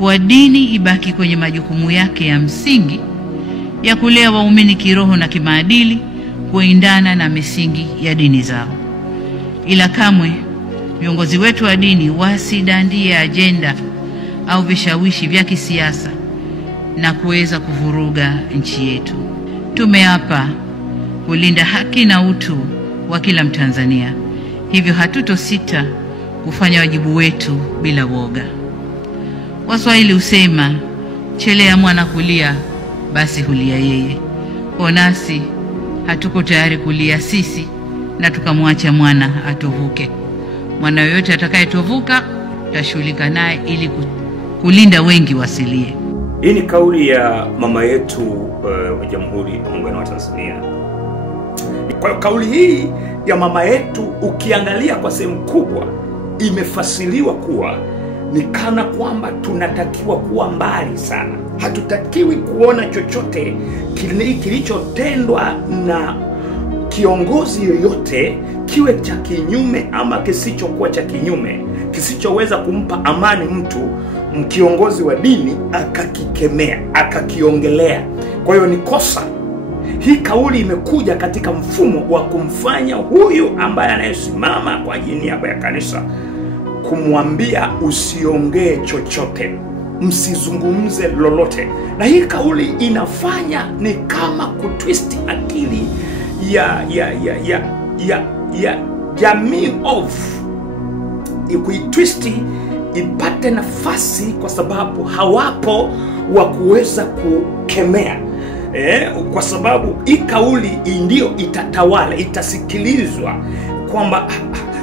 kuwa dini ibaki kwenye majukumu yake ya msingi ya kulea waumini kiroho na kimaadili kuendana na misingi ya dini zao. Ila kamwe viongozi wetu wa dini wasidandie ajenda au vishawishi vya kisiasa na kuweza kuvuruga nchi yetu. Tumeapa kulinda haki na utu wa kila Mtanzania, hivyo hatutosita kufanya wajibu wetu bila woga. Waswahili husema, chelea mwana kulia basi hulia yeye. Kwa nasi hatuko tayari kulia sisi na tukamwacha mwana atuvuke. Mwana yoyote atakayetovuka tutashughulika naye ili kulinda wengi wasilie. Hii ni kauli ya mama yetu wa Jamhuri ya Muungano wa Tanzania. Kwa kauli hii ya mama yetu ukiangalia kwa sehemu kubwa imefasiliwa kuwa ni kana kwamba tunatakiwa kuwa mbali sana. Hatutakiwi kuona chochote kilichotendwa na kiongozi yoyote kiwe cha kinyume ama kisichokuwa cha kinyume, kisichoweza kumpa amani mtu, kiongozi wa dini akakikemea, akakiongelea. Kwa hiyo ni kosa. Hii kauli imekuja katika mfumo wa kumfanya huyu ambaye anayesimama kwa niaba ya kanisa kumwambia usiongee chochote, msizungumze lolote. Na hii kauli inafanya ni kama kutwist akili ya jamii of ikuitwist ipate nafasi, kwa sababu hawapo wa kuweza kukemea. Kwa sababu hii kauli ndio itatawala, itasikilizwa, kwamba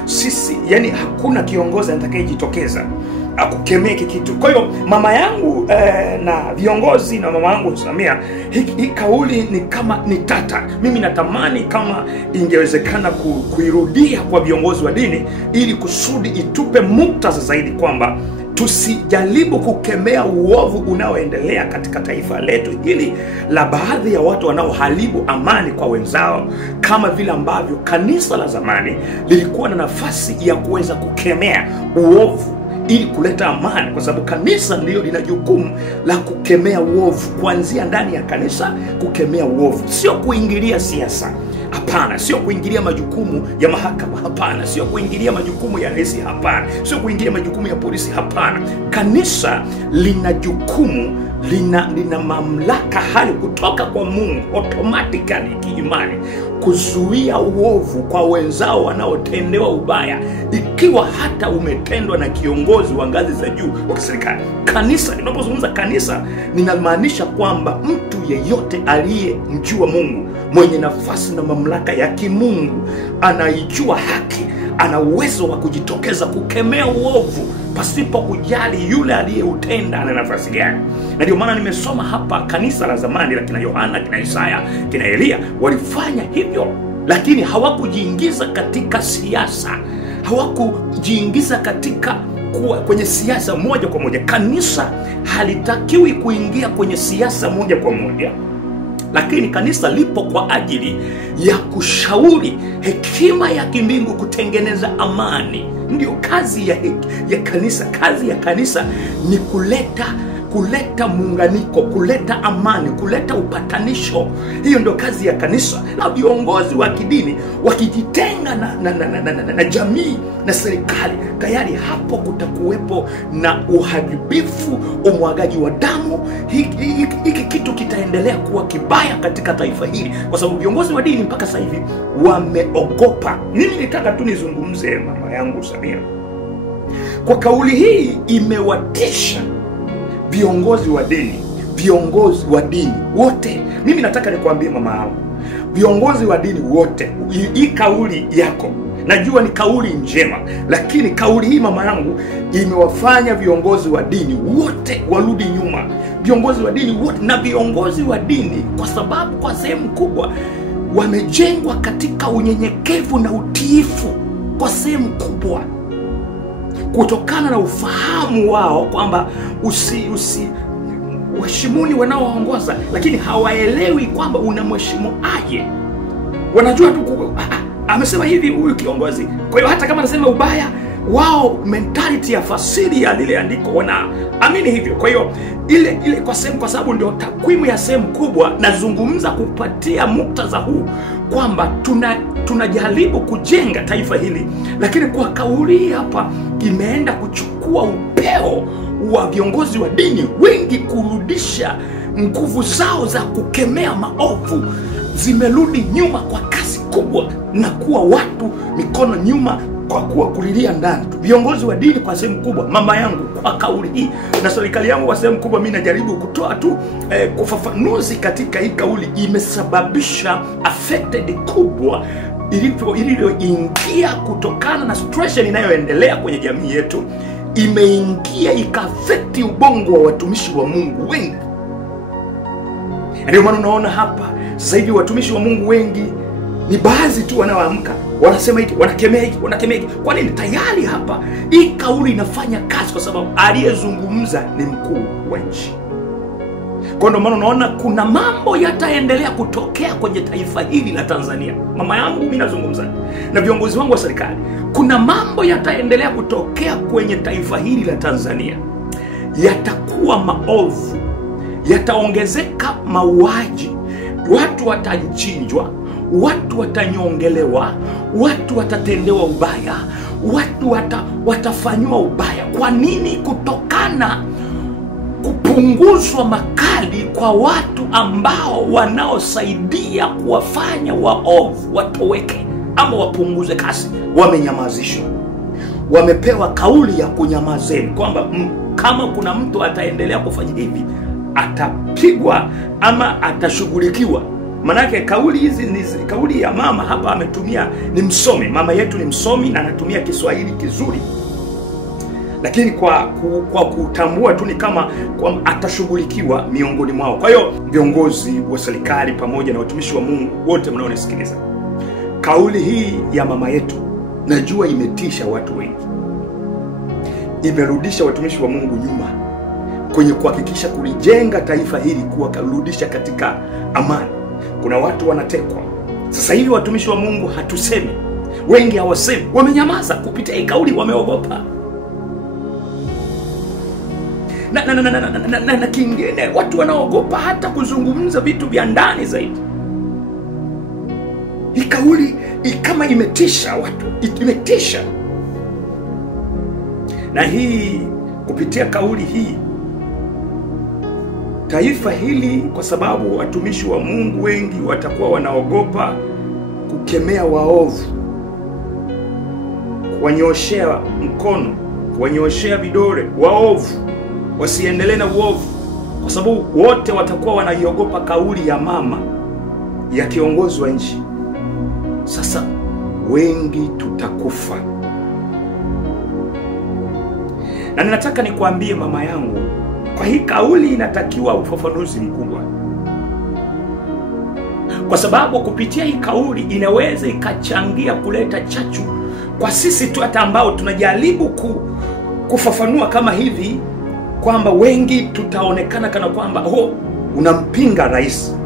sisi, yani hakuna kiongozi atakayejitokeza akukemea kitu. Kwa hiyo mama yangu na viongozi na mama yangu Samia, hii kauli ni kama ni tata. Mimi natamani kama ingewezekana kuirudia kwa viongozi wa dini, ili kusudi itupe muktadha zaidi kwamba tusijaribu kukemea uovu unaoendelea katika taifa letu hili la baadhi ya watu wanaoharibu amani kwa wenzao, kama vile ambavyo kanisa la zamani lilikuwa na nafasi ya kuweza kukemea uovu ili kuleta amani, kwa sababu kanisa ndio lina jukumu la kukemea uovu, kuanzia ndani ya kanisa kukemea uovu, sio kuingilia siasa. Hapana, sio kuingilia majukumu ya mahakama. Hapana, sio kuingilia majukumu ya rais. Hapana, sio kuingilia majukumu ya polisi. Hapana. Kanisa lina jukumu, lina mamlaka hayo kutoka kwa Mungu automatically kiimani, kuzuia uovu kwa wenzao wanaotendewa ubaya, ikiwa hata umetendwa na kiongozi wa ngazi za juu wa serikali. Kanisa, ninapozungumza kanisa, ninamaanisha kwamba mtu yeyote aliyemjua Mungu, mwenye nafasi na mamlaka ya kimungu, anaijua haki, ana uwezo wa kujitokeza kukemea uovu pasipo kujali yule aliyeutenda ana nafasi gani. Na ndio maana nimesoma hapa kanisa la zamani la kina Yohana, kina Isaya, kina Elia walifanya hivyo, lakini hawakujiingiza katika siasa, hawakujiingiza katika kwenye siasa moja kwa moja. Kanisa halitakiwi kuingia kwenye siasa moja kwa moja, lakini kanisa lipo kwa ajili ya kushauri hekima ya kimbingu kutengeneza amani. Ndio kazi ya kanisa. Kazi ya kanisa ni kuleta muunganiko, kuleta amani, kuleta upatanisho. Hiyo ndio kazi ya kanisa. Na viongozi wa kidini wakijitenga na jamii na serikali, tayari hapo kutakuwepo na uharibifu, umwagaji wa damu. Hiki kitu kitaendelea kuwa kibaya katika taifa hili, kwa sababu viongozi wa dini mpaka sasa hivi wameogopa. Mimi nitaka tu nizungumze mama yangu Samia. Kwa kauli hii imewatisha viongozi wa dini wote. Mimi nataka nikwambie mama yangu, viongozi wa dini wote, hii kauli yako najua ni kauli njema, lakini kauli hii mama yangu imewafanya viongozi wa dini wote warudi nyuma. Viongozi wa dini wote, na viongozi wa dini kwa sababu kwa sehemu kubwa wamejengwa katika unyenyekevu na utiifu, kwa sehemu kubwa kutokana na ufahamu wao kwamba waheshimuni wanaoongoza, lakini hawaelewi kwamba unamheshimu aje. Wanajua tu amesema hivi huyu kiongozi, kwa hiyo hata kama anasema ubaya wao mentality ya fasiri ya lile andiko wanaamini hivyo. Kwa hiyo ile kwa sababu ndio takwimu ya sehemu kubwa, nazungumza kupatia muktadha huu kwamba tunajaribu kujenga taifa hili, lakini kwa kauli hapa imeenda kuchukua upeo wa viongozi wa dini wengi, kurudisha nguvu zao za kukemea maovu zimerudi nyuma kwa kasi kubwa, na kuwa watu mikono nyuma kwa kuwa kulilia ndani. Viongozi wa dini kwa sehemu kubwa, mama yangu, kwa kauli hii na serikali yangu kwa sehemu kubwa, mimi najaribu kutoa tu kufafanuzi katika hii kauli, imesababisha affected kubwa iliyoingia kutokana na situation inayoendelea kwenye jamii yetu, imeingia ikaffect ubongo wa watumishi wa Mungu wengi. Ndio maana unaona hapa sasa hivi watumishi wa Mungu wengi ni baadhi tu wanaoamka wanasema hiki, wanakemea hiki, wanakemea hiki. Kwa nini? Tayari hapa hii kauli inafanya kazi, kwa sababu aliyezungumza ni mkuu wa nchi. Kwa ndio maana unaona kuna mambo yataendelea kutokea kwenye taifa hili la Tanzania. Mama yangu, mimi nazungumza na viongozi wangu wa serikali, kuna mambo yataendelea kutokea kwenye taifa hili la Tanzania. Yatakuwa maovu, yataongezeka mauaji, watu watachinjwa, watu watanyongelewa, watu watatendewa ubaya, watu watafanywa ubaya. Kwa nini? Kutokana kupunguzwa makali kwa watu ambao wanaosaidia kuwafanya waovu watoweke ama wapunguze kasi. Wamenyamazishwa, wamepewa kauli ya kunyamazeni, kwamba kama kuna mtu ataendelea kufanya hivi atapigwa ama atashughulikiwa. Manake kauli hizi ni kauli ya mama hapa ametumia, ni msomi, mama yetu ni msomi na anatumia Kiswahili kizuri, lakini kwa kutambua tu ni kama kwa atashughulikiwa miongoni mwao. Kwa hiyo viongozi wa serikali pamoja na watumishi wa Mungu wote mnaonisikiliza, kauli hii ya mama yetu najua imetisha watu wengi, imerudisha watumishi wa Mungu nyuma kwenye kuhakikisha kulijenga taifa hili, kuwarudisha katika amani. Kuna watu wanatekwa sasa hivi, watumishi wa Mungu hatusemi, wengi hawasemi, wamenyamaza kupitia hii kauli, wameogopa. Na kingine, watu wanaogopa hata kuzungumza vitu vya ndani zaidi. Hii kauli kama imetisha watu, imetisha. Na hii kupitia kauli hii taifa hili, kwa sababu watumishi wa Mungu wengi watakuwa wanaogopa kukemea waovu, kuwanyoshea mkono, kuwanyoshea vidole waovu wasiendelee na uovu, kwa sababu wote watakuwa wanaiogopa kauli ya mama ya kiongozi wa nchi. Sasa wengi tutakufa. Na ninataka nikuambie mama yangu, kwa hii kauli inatakiwa ufafanuzi mkubwa, kwa sababu kupitia hii kauli inaweza ikachangia kuleta chachu kwa sisi tu hata ambao tunajaribu kufafanua kama hivi, kwamba wengi tutaonekana kana kwamba unampinga rais.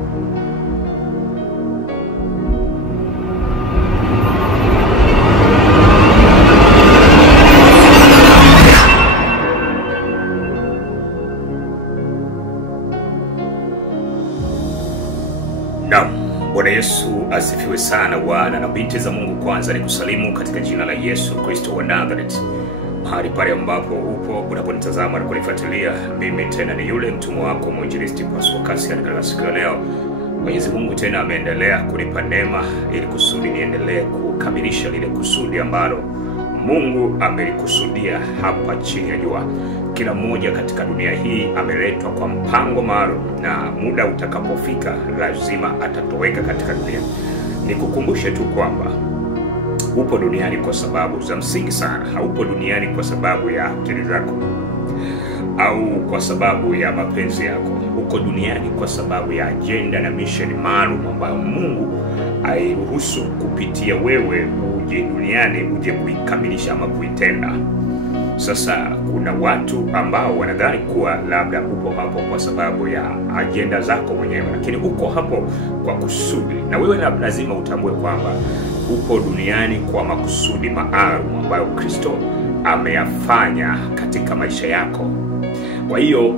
Bwana Yesu asifiwe sana. Bwana na binti za Mungu, kwanza nikusalimu katika jina la Yesu Kristo wa Nazareth. Mahali pale ambapo upo unaponitazama na kunifuatilia, mimi tena ni yule mtumwa wako mwinjilisti Pastor Cassian. Katika siku ya leo Mwenyezi Mungu tena ameendelea kunipa neema ili kusudi niendelee kukamilisha lile kusudi ambalo Mungu amelikusudia hapa chini ya jua. Kila mmoja katika dunia hii ameletwa kwa mpango maalum, na muda utakapofika lazima atatoweka katika dunia. Nikukumbushe tu kwamba upo duniani kwa sababu za msingi sana. Haupo duniani kwa sababu ya akili zako au kwa sababu ya mapenzi yako. Uko duniani kwa sababu ya agenda na mission maalum ambayo Mungu airuhusu kupitia wewe uje duniani, uje kuikamilisha ama kuitenda. Sasa kuna watu ambao wanadhani kuwa labda upo hapo kwa sababu ya agenda zako mwenyewe, lakini uko hapo kwa kusudi. Na wewe lazima utambue kwamba upo duniani kwa makusudi maalum ambayo Kristo ameyafanya katika maisha yako. Kwa hiyo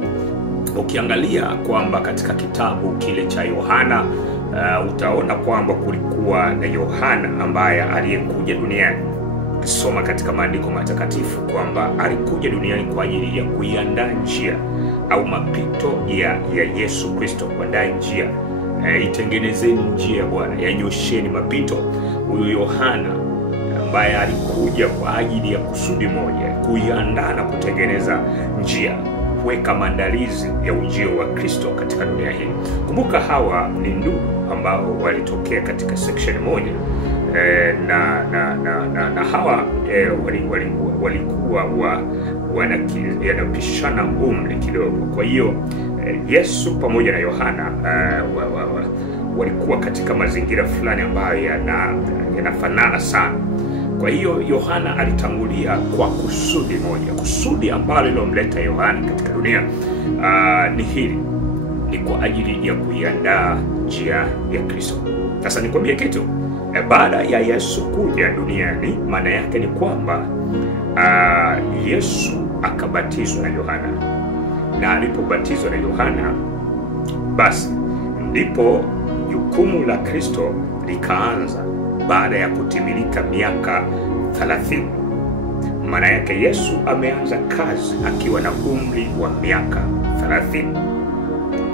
ukiangalia kwamba katika kitabu kile cha Yohana utaona kwamba kulikuwa na Yohana ambaye aliyekuja duniani. Ukisoma katika maandiko matakatifu kwamba alikuja duniani kwa ajili ya kuiandaa njia au mapito ya Yesu Kristo, kuandaa njia. Itengenezeni njia ya Bwana, yanyosheni mapito. Huyo Yohana ambaye alikuja kwa ajili ya kusudi moja, kuiandaa na kutengeneza njia, kuweka maandalizi ya ujio wa Kristo katika dunia hii. Kumbuka hawa ni ndugu ambao walitokea katika section moja, na hawa walikuwa wanapishana umri kidogo. Kwa hiyo Yesu pamoja na Yohana walikuwa katika mazingira fulani ambayo yanafanana sana. Kwa hiyo Yohana alitangulia kwa kusudi moja. Kusudi ambalo lilomleta Yohana katika dunia ni hili, ni kwa ajili ya kuiandaa njia ya Kristo. Sasa nikwambie kitu, baada ya Yesu kuja duniani, maana yake ni kwamba Yesu akabatizwa na Yohana, na alipobatizwa na Yohana, basi ndipo jukumu la Kristo likaanza baada ya kutimilika miaka 30. Maana yake Yesu ameanza kazi akiwa na umri wa miaka 30.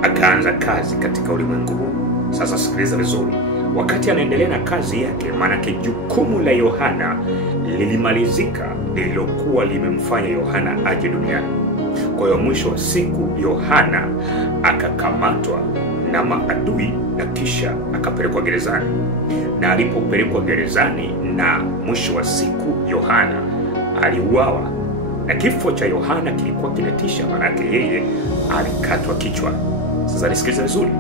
Akaanza kazi katika ulimwengu huu. Sasa sikiliza vizuri. Wakati anaendelea na kazi yake, maana yake jukumu la Yohana lilimalizika, lililokuwa limemfanya Yohana aje duniani. Kwa hiyo mwisho wa siku Yohana akakamatwa na maadui na kisha akapelekwa gerezani. Na alipopelekwa gerezani, na mwisho wa siku Yohana aliuawa. Na kifo cha Yohana kilikuwa kinatisha, maana yake yeye alikatwa kichwa. Sasa nisikilize vizuri,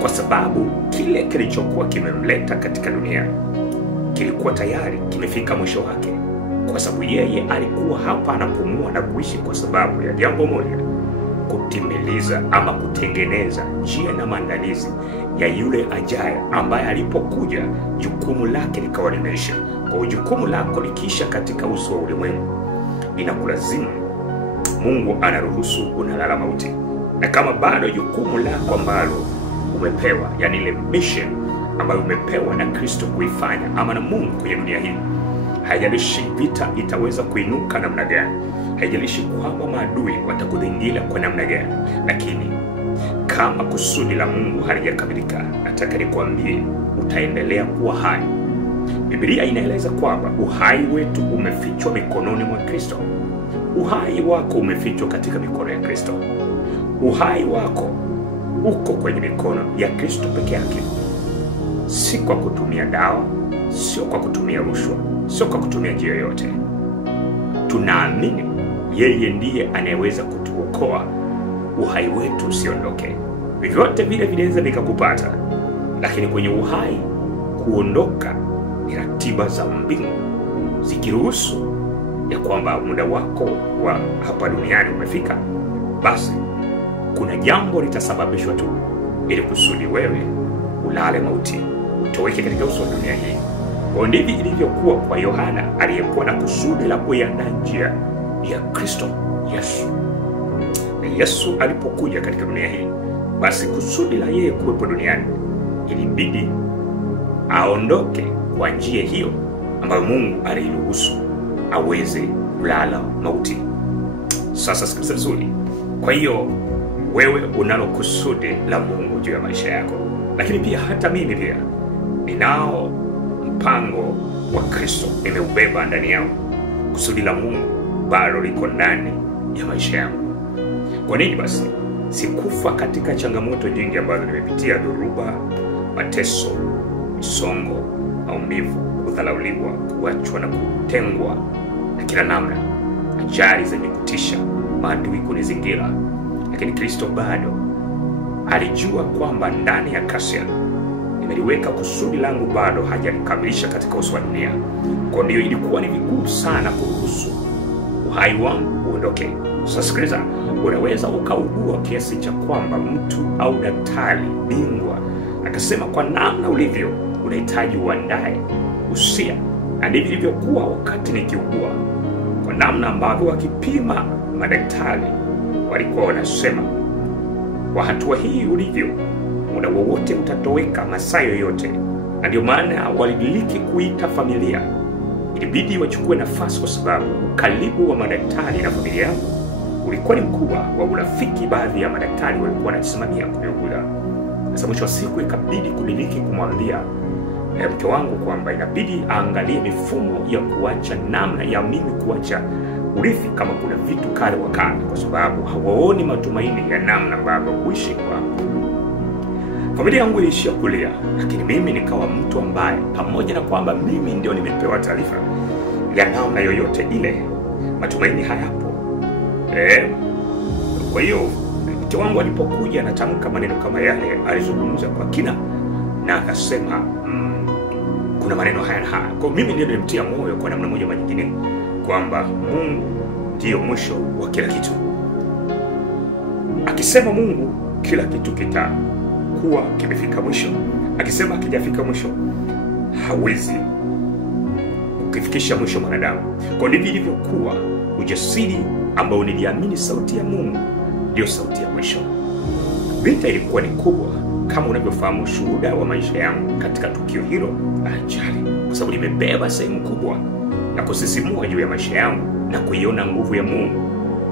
kwa sababu kile kilichokuwa kimemleta katika dunia kilikuwa tayari kimefika mwisho wake, kwa sababu yeye alikuwa hapa anapumua na kuishi kwa sababu ya jambo moja, kutimiliza ama kutengeneza njia na maandalizi ya yule ajaye ambaye alipokuja jukumu lake likawa limeisha. Kwa jukumu lako likiisha katika uso wa ulimwengu, inakulazimu, Mungu anaruhusu unalala mauti. Na kama bado jukumu lako ambalo umepewa, yani ile mission ambayo umepewa na Kristo kuifanya ama na Mungu kwenye dunia hii, haijalishi vita itaweza kuinuka namna gani, haijalishi kwamba maadui watakudhingira kwa namna gani, lakini kama kusudi la Mungu halijakamilika, nataka nikwambie utaendelea kuwa hai. Biblia inaeleza kwamba uhai wetu umefichwa mikononi mwa Kristo. Uhai wako umefichwa katika mikono ya Kristo. Uhai wako uko kwenye mikono ya Kristo peke yake. Si kwa kutumia dawa, sio kwa kutumia rushwa, sio kwa kutumia njia yoyote. Tunaamini yeye ndiye anayeweza kutuokoa uhai wetu usiondoke. Vyote vile vinaweza vikakupata, lakini kwenye uhai kuondoka ni ratiba za mbingu zikiruhusu ya kwamba muda wako wa hapa duniani umefika, basi kuna jambo litasababishwa tu ili kusudi wewe ulale mauti, utoweke katika uso wa dunia hii. Kwa ndivyo ilivyokuwa kwa Yohana aliyekuwa na kusudi la kuiandaa njia ya Kristo Yesu. Yesu alipokuja katika dunia hii, basi kusudi la yeye kuwepo duniani ilibidi aondoke kwa njia hiyo ambayo Mungu aliruhusu aweze kulala mauti. Sasa sikiliza vizuri. Kwa hiyo wewe unalo kusudi la Mungu juu ya maisha yako, lakini pia hata mimi pia ninao mpango wa Kristo nimeubeba ndani yangu. Kusudi la Mungu bado liko ndani ya maisha yangu. Kwa nini basi sikufa katika changamoto nyingi ambazo nimepitia? Dhoruba, mateso, misongo, maumivu, kudhalauliwa, kuachwa na kutengwa na kila namna, ajali zenye kutisha, maadui kunizingira. Lakini Kristo bado alijua kwamba ndani ya kasia nimeliweka kusudi langu bado hajalikamilisha katika uso wa dunia. Kwa ndio ilikuwa ni vigumu sana kuruhusu uhai wangu uondoke. Sasa sikiliza, unaweza ukaugua kiasi cha kwamba mtu au daktari bingwa akasema kwa namna ulivyo unahitaji uandae usia. Na ndivyo ilivyokuwa wakati nikiugua. Kwa namna ambavyo wakipima madaktari walikuwa wanasema, kwa hatua hii ulivyo, muda wowote utatoweka, masaa yoyote. Na ndio maana walidiliki kuita familia. Ilibidi wachukue nafasi kwa sababu ukaribu wa madaktari na familia ulikuwa ni mkubwa wa urafiki. Baadhi ya madaktari walikuwa wanasimamia kuniuguza. Sasa mwisho wa siku ikabidi kudiliki kumwambia mke wangu kwamba inabidi aangalie mifumo ya kuacha, namna ya mimi kuacha urithi kama kuna vitu kale wa kale, kwa sababu hawaoni matumaini ya namna ambavyo kuishi kwa familia yangu ilishia kulia. Lakini mimi nikawa mtu ambaye pamoja na kwamba mimi ndio nimepewa taarifa ya namna yoyote ile, matumaini hayapo. Kwa hiyo mke wangu alipokuja anatamka maneno kama yale, alizungumza kwa kina na akasema kuna maneno haya. Kwa mimi ndio nilimtia moyo kwa namna moja nyingine kwamba Mungu ndio mwisho wa kila kitu. Akisema Mungu, kila kitu kitakuwa kimefika mwisho. Akisema hakijafika mwisho, hawezi kukifikisha mwisho mwanadamu. Kwa ndivyo ilivyokuwa ujasiri ambao niliamini sauti ya Mungu ndio sauti ya mwisho. Vita ilikuwa ni kubwa, kama unavyofahamu shuhuda wa maisha yangu katika tukio hilo ajali, kwa sababu nimebeba sehemu kubwa na kusisimua juu ya maisha yangu na kuiona nguvu ya Mungu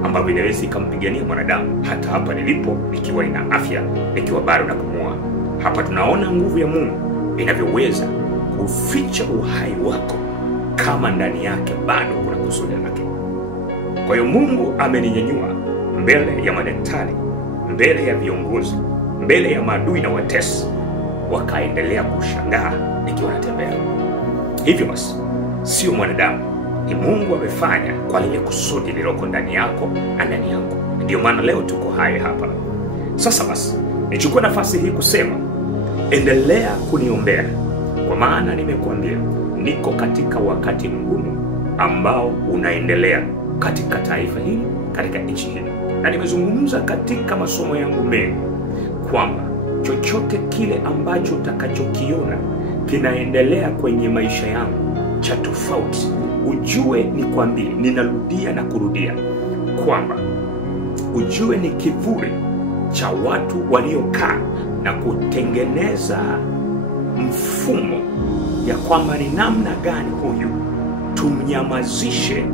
ambayo inaweza ikampigania mwanadamu. Hata hapa nilipo nikiwa nina afya, nikiwa bado napumua, hapa tunaona nguvu ya Mungu inavyoweza kuficha uhai wako kama ndani yake bado kuna kusudi lake. Kwa hiyo Mungu ameninyanyua mbele ya madaktari, mbele ya viongozi, mbele ya maadui na watesi, wakaendelea kushangaa nikiwa natembea. Hivyo basi sio mwanadamu, ni Mungu amefanya kwa lile kusudi lililoko ndani yako na ndani yako. Ndio maana leo tuko hai hapa. Sasa basi nichukue nafasi hii kusema, endelea kuniombea, kwa maana nimekuambia niko katika wakati mgumu ambao unaendelea katika taifa hili, katika nchi hii. Na nimezungumza katika masomo yangu mengi kwamba chochote kile ambacho utakachokiona kinaendelea kwenye maisha yangu cha tofauti, ujue nikwambie, ninarudia na kurudia kwamba ujue ni kivuli cha watu waliokaa na kutengeneza mfumo ya kwamba ni namna gani huyu tumnyamazishe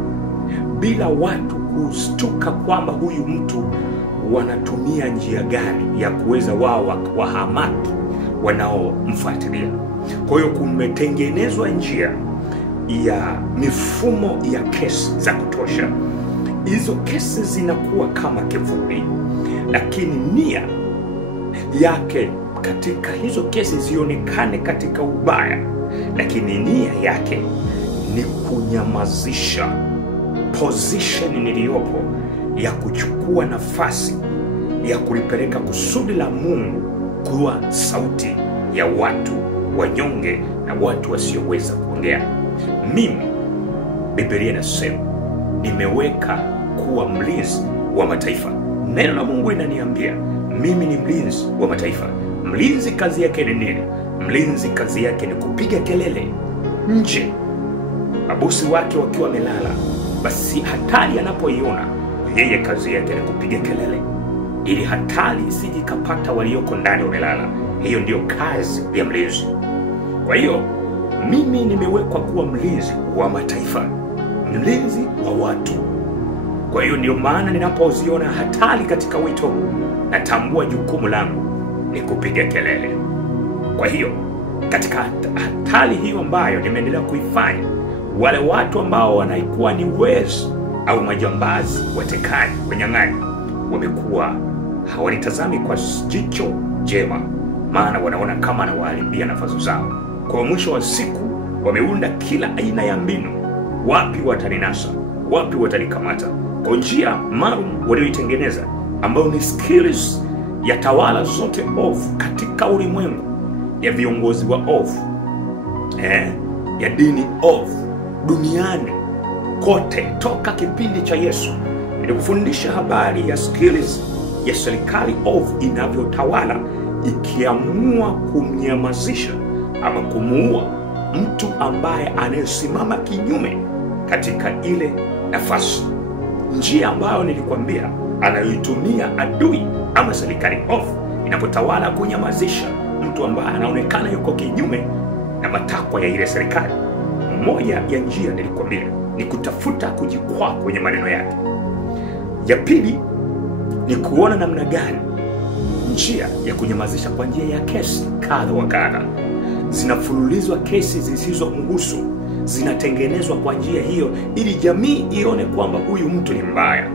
bila watu kustuka kwamba huyu mtu wanatumia njia gani ya kuweza wao wahamaki wanaomfuatilia. Kwa hiyo kumetengenezwa njia ya mifumo ya kesi za kutosha. Hizo kesi zinakuwa kama kivuli, lakini nia yake katika hizo kesi zionekane katika ubaya, lakini nia yake ni kunyamazisha position niliyopo ya kuchukua nafasi ya kulipeleka kusudi la Mungu kuwa sauti ya watu wanyonge na watu wasioweza kuongea. Mimi, Biblia inasema, nimeweka kuwa mlinzi wa mataifa. Neno la Mungu linaniambia mimi ni mlinzi wa mataifa. Mlinzi kazi yake ni nini? Mlinzi kazi yake ni kupiga kelele nje, mabosi wake wakiwa wamelala. Basi hatari anapoiona, yeye kazi yake ni kupiga kelele ili hatari isije kapata walioko ndani wamelala. Hiyo ndio kazi ya mlinzi. Kwa hiyo mimi nimewekwa kuwa mlinzi wa mataifa, mlinzi wa watu. Kwa hiyo ndio maana ninapoziona hatari katika wito huu, natambua jukumu langu ni kupiga kelele. Kwa hiyo katika hatari hiyo ambayo nimeendelea kuifanya, wale watu ambao wanaikuwa ni wezi au majambazi, watekaji, wanyang'anyi, wamekuwa hawanitazami kwa jicho jema, maana wanaona kama nawaharibia nafasi zao. Kwa mwisho wa siku wameunda kila aina ya mbinu, wapi wataninasa, wapi watanikamata, kwa njia maalum walioitengeneza, ambayo ni skills ya tawala zote ovu katika ulimwengu, ya viongozi wa ovu, ya dini ovu duniani kote. Toka kipindi cha Yesu nilikufundisha habari ya skills ya serikali ovu inavyotawala, ikiamua kumnyamazisha ama kumuua mtu ambaye anayesimama kinyume katika ile nafasi. Njia ambayo nilikwambia anayoitumia adui ama serikali off inapotawala kunyamazisha mtu ambaye anaonekana yuko kinyume na matakwa ya ile serikali. Moja ya njia nilikwambia ni kutafuta kujikwaa kwenye maneno yake. Ya pili ni kuona namna gani njia ya kunyamazisha kwa njia ya kesi kadha wa kadha. Zinafululizwa kesi zisizomhusu, zinatengenezwa kwa njia hiyo ili jamii ione kwamba huyu mtu ni mbaya.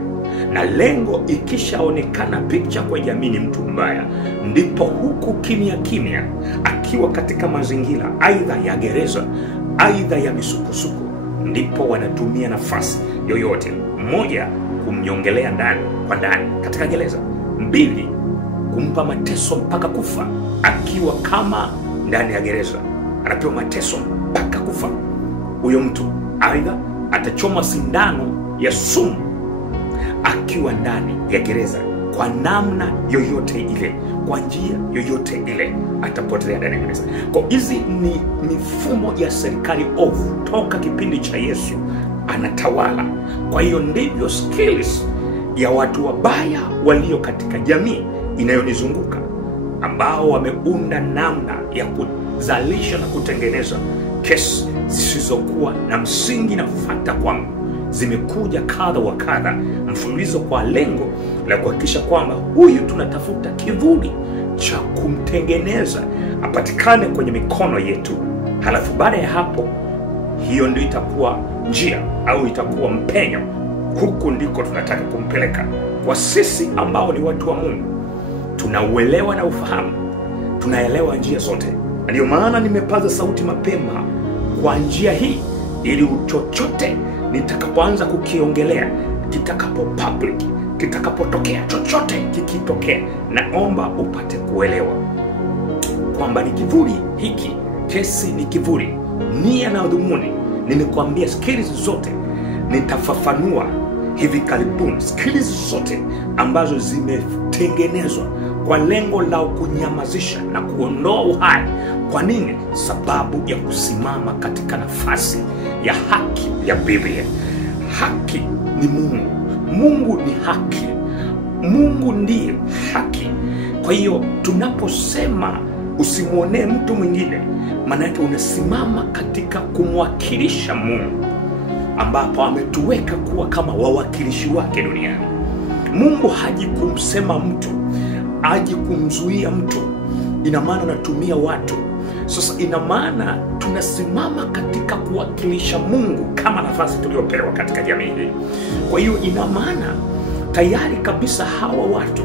Na lengo ikishaonekana picha kwa jamii ni mtu mbaya, ndipo huku kimya kimya akiwa katika mazingira aidha ya gereza, aidha ya misukosuko, ndipo wanatumia nafasi yoyote. Moja, kumnyongelea ndani kwa ndani katika gereza. Mbili, kumpa mateso mpaka kufa akiwa kama ndani ya gereza, anapewa mateso mpaka kufa. Huyo mtu aidha atachoma sindano ya sumu akiwa ndani ya gereza. Kwa namna yoyote ile, kwa njia yoyote ile, atapotelea ndani ya gereza. Kwa hizi ni mifumo ya serikali ovu toka kipindi cha Yesu anatawala. Kwa hiyo ndivyo skills ya watu wabaya walio katika jamii inayonizunguka, ambao wameunda namna ya kuzalisha na kutengeneza kesi zisizokuwa na msingi na fata kwangu. Zimekuja kadha wa kadha mfululizo kwa lengo la kuhakikisha kwamba huyu tunatafuta kivuli cha kumtengeneza apatikane kwenye mikono yetu. Halafu baada ya hapo, hiyo ndio itakuwa njia au itakuwa mpenyo. Huku ndiko tunataka kumpeleka. Kwa sisi ambao ni watu wa Mungu, tunauelewa na ufahamu, tunaelewa njia zote. Ndio maana nimepaza sauti mapema kwa njia hii, ili chochote nitakapoanza kukiongelea, kitakapo public, kitakapotokea, chochote kikitokea, naomba upate kuelewa kwamba ni kivuli hiki. Kesi ni kivuli. Nia na dhumuni, nimekuambia skills zote nitafafanua hivi karibuni. Skills zote ambazo zimetengenezwa kwa lengo la kunyamazisha na kuondoa uhai. Kwa nini? Sababu ya kusimama katika nafasi ya haki ya Biblia. Haki ni Mungu. Mungu ni haki. Mungu ndiye haki. Kwa hiyo tunaposema usimuonee mtu mwingine, maana yake unasimama katika kumwakilisha Mungu, ambapo ametuweka kuwa kama wawakilishi wake duniani. Mungu haji kumsema mtu, haji kumzuia mtu. Ina maana unatumia watu. Sasa ina maana tunasimama katika kuwakilisha Mungu kama nafasi tuliyopewa katika jamii hii. Kwa hiyo ina maana tayari kabisa hawa watu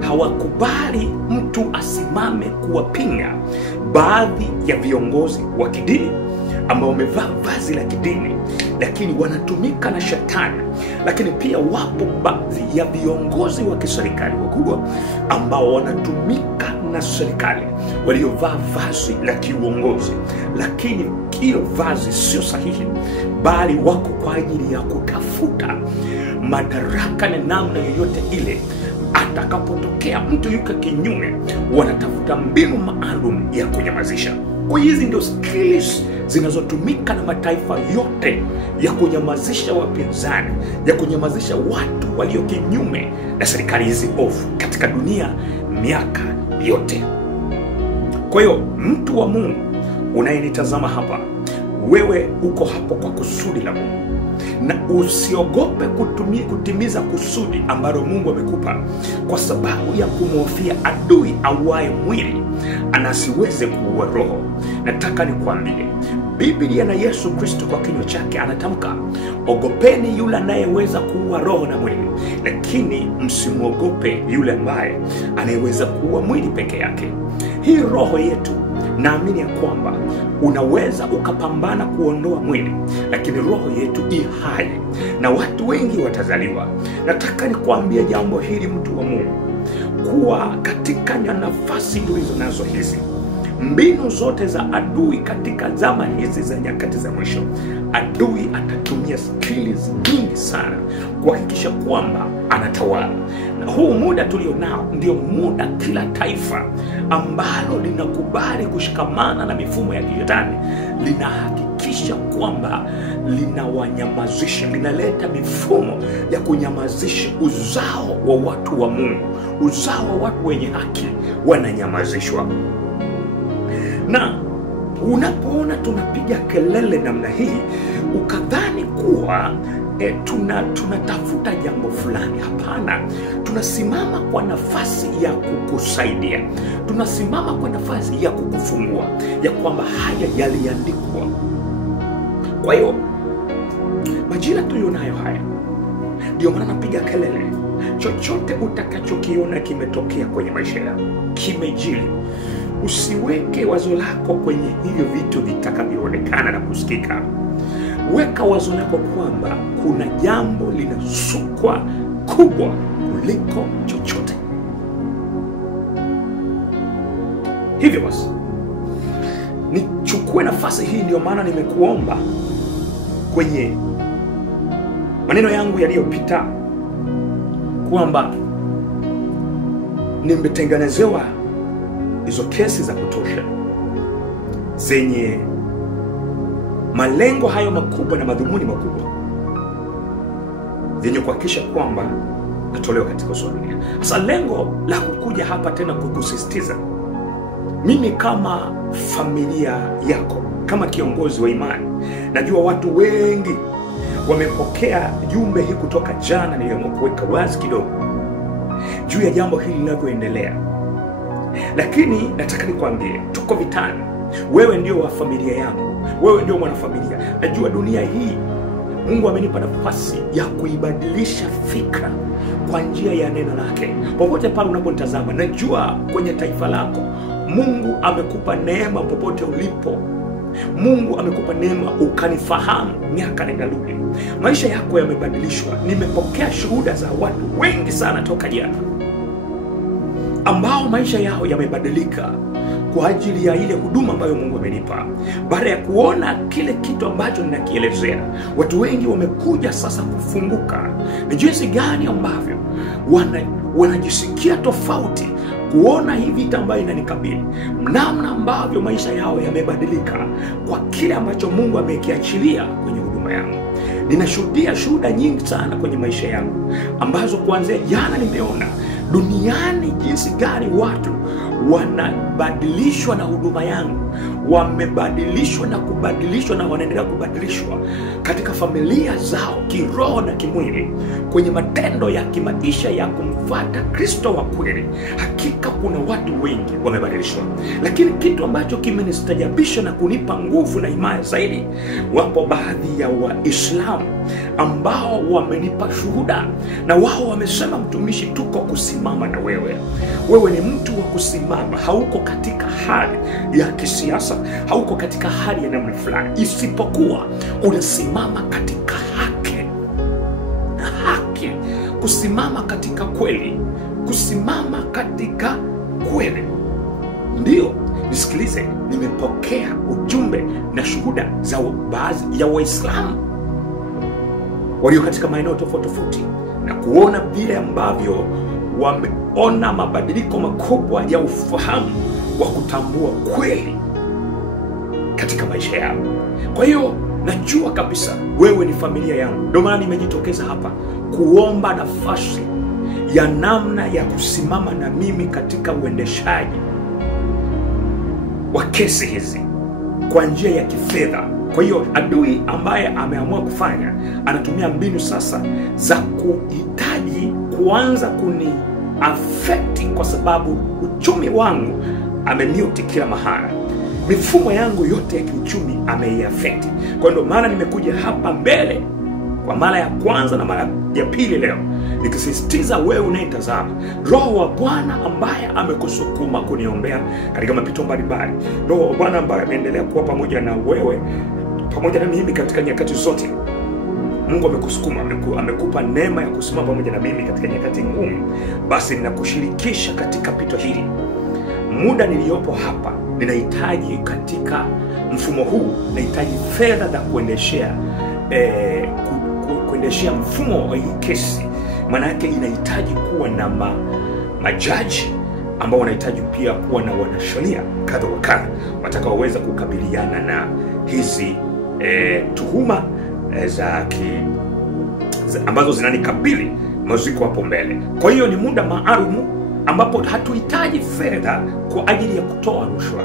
hawakubali mtu asimame kuwapinga baadhi ya viongozi wa kidini ambao wamevaa vazi la kidini, lakini wanatumika na shetani. Lakini pia wapo baadhi ya viongozi wa kiserikali wakubwa ambao wanatumika na serikali, waliovaa vazi la kiuongozi, lakini hiyo vazi sio sahihi, bali wako kwa ajili ya kutafuta madaraka na namna yoyote ile. Atakapotokea mtu yuko kinyume, wanatafuta mbinu maalum ya kunyamazisha. Kwa hizi ndio skills zinazotumika na mataifa yote ya kunyamazisha wapinzani, ya kunyamazisha watu walio kinyume na serikali hizi ovu katika dunia miaka yote. Kwa hiyo mtu wa Mungu unayenitazama hapa, wewe uko hapo kwa kusudi la Mungu, na usiogope kutimiza kusudi ambalo Mungu amekupa, kwa sababu ya kumhofia adui auaye mwili anasiweze kuua roho. Nataka nikwambie, Biblia na Yesu Kristo kwa kinywa chake anatamka, ogopeni yule anayeweza kuua roho na mwili, lakini msimuogope yule ambaye anayeweza kuua mwili peke yake. Hii roho yetu, naamini ya kwamba unaweza ukapambana kuondoa mwili, lakini roho yetu i hai na watu wengi watazaliwa. Nataka nikuambie jambo hili, mtu wa Mungu, kuwa katika nafasi tulizo nazo hizi, mbinu zote za adui katika zama hizi za nyakati za mwisho, adui atatumia skills nyingi sana kuhakikisha kwamba anatawala. Na huu muda tulio nao ndio muda kila taifa ambalo linakubali kushikamana na mifumo ya kishetani linahakikisha kwamba linawanyamazisha, linaleta mifumo ya kunyamazisha uzao wa watu wa Mungu, uzao wa watu wenye haki wananyamazishwa. Na unapoona tunapiga kelele namna hii ukadhani kuwa tunatafuta jambo fulani, hapana. Tunasimama kwa nafasi ya kukusaidia, tunasimama kwa nafasi ya kukufungua, ya kwamba haya yaliandikwa. Kwa hiyo majira tulionayo haya, ndio maana napiga kelele. Chochote utakachokiona kimetokea kwenye maisha yako, kimejiri, usiweke wazo lako kwenye hivyo vitu vitakavyoonekana na kusikika. Weka wazo lako kwamba kuna jambo linasukwa kubwa kuliko chochote. Hivyo basi, nichukue nafasi hii, ndio maana nimekuomba kwenye maneno yangu yaliyopita kwamba nimetengenezewa hizo kesi za kutosha zenye malengo hayo makubwa na madhumuni makubwa, zenye kuhakikisha kwamba natolewa katika uso wa dunia. Sasa lengo la kukuja hapa tena kukusisitiza, mimi kama familia yako, kama kiongozi wa imani, najua watu wengi wamepokea jumbe hii kutoka jana. Niliamua kuweka wazi kidogo juu ya jambo hili linavyoendelea, lakini nataka nikwambie tuko vitani. Wewe ndio wa familia yangu, wewe ndio mwanafamilia. Najua dunia hii Mungu amenipa nafasi ya kuibadilisha fikra kwa njia ya neno lake. Popote pale unaponitazama, najua kwenye taifa lako Mungu amekupa neema. Popote ulipo Mungu amekupa neema ukanifahamu miaka nenda rudi. Maisha yako yamebadilishwa. Nimepokea shuhuda za watu wengi sana toka jana ambao maisha yao yamebadilika kwa ajili ya ile huduma ambayo Mungu amenipa. Baada ya kuona kile kitu ambacho ninakielezea, watu wengi wamekuja sasa kufunguka. Ni jinsi gani ambavyo wanajisikia tofauti kuona hii vita ambayo inanikabili, namna ambavyo maisha yao yamebadilika kwa kile ambacho Mungu amekiachilia kwenye huduma yangu. Ninashuhudia shuhuda nyingi sana kwenye maisha yangu ambazo kuanzia jana nimeona duniani jinsi gani watu wanabadilishwa na huduma yangu, wamebadilishwa na kubadilishwa na wanaendelea kubadilishwa katika familia zao, kiroho na kimwili, kwenye matendo ya kimaisha ya kumfuata Kristo wa kweli. Hakika kuna watu wengi wamebadilishwa, lakini kitu ambacho kimenistajabisha na kunipa nguvu na imani zaidi, wapo baadhi ya Waislamu ambao wamenipa shuhuda, na wao wamesema, mtumishi, tuko kusimama na wewe. Wewe ni mtu wa kusimama, hauko katika hali ya kisiasa, hauko katika hali ya namna fulani, isipokuwa unasimama katika haki, kusimama katika kweli, kusimama katika kweli. Ndio, nisikilize, nimepokea ujumbe na shuhuda za baadhi ya Waislamu walio katika maeneo tofauti na kuona vile ambavyo wameona mabadiliko makubwa ya ufahamu wa kutambua kweli katika maisha yao. Kwa hiyo najua kabisa wewe ni familia yangu. Ndio maana nimejitokeza hapa kuomba nafasi ya namna ya kusimama na mimi katika uendeshaji wa kesi hizi kwa njia ya kifedha. Kwa hiyo adui ambaye ameamua kufanya, anatumia mbinu sasa za kuhitaji kuanza kuni affect, kwa sababu uchumi wangu amemute kila mahali. Mifumo yangu yote ya kiuchumi ameiaffect. Kwa ndio maana nimekuja hapa mbele kwa mara ya kwanza na mara ya pili leo, nikisisitiza wewe unayetazama, Roho wa Bwana ambaye amekusukuma kuniombea katika mapito mbalimbali, Roho wa Bwana ambaye ameendelea kuwa pamoja na wewe, pamoja na mimi katika nyakati zote. Mungu amekusukuma, amekupa neema ya kusimama pamoja na mimi katika nyakati ngumu. Basi ninakushirikisha katika pito hili. Muda niliopo hapa, ninahitaji katika mfumo huu, nahitaji fedha za kuendeshea kuendeshea mfumo wa hii kesi, Maana yake inahitaji kuwa na majaji ambao wanahitaji pia kuwa na wanasheria kadha wa kadha watakaoweza kukabiliana na hizi tuhuma ambazo zinanikabili maziko hapo mbele. Kwa hiyo ni muda maalum ambapo hatuhitaji fedha kwa ajili ya kutoa rushwa.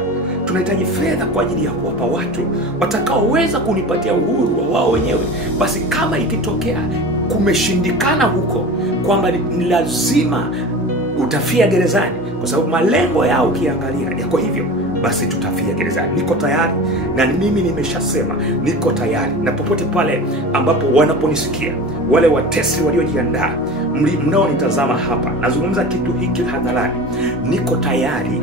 Tunahitaji fedha kwa ajili ya kuwapa watu watakaoweza kunipatia uhuru wa wao wenyewe. Basi kama ikitokea kumeshindikana huko kwamba ni lazima utafia gerezani kwa sababu malengo yao ukiangalia yako hivyo, basi tutafia gerezani. Niko tayari, na mimi nimeshasema niko tayari, na popote pale ambapo wanaponisikia wale watesi waliojiandaa mnaonitazama hapa, nazungumza kitu hiki hadharani, niko tayari.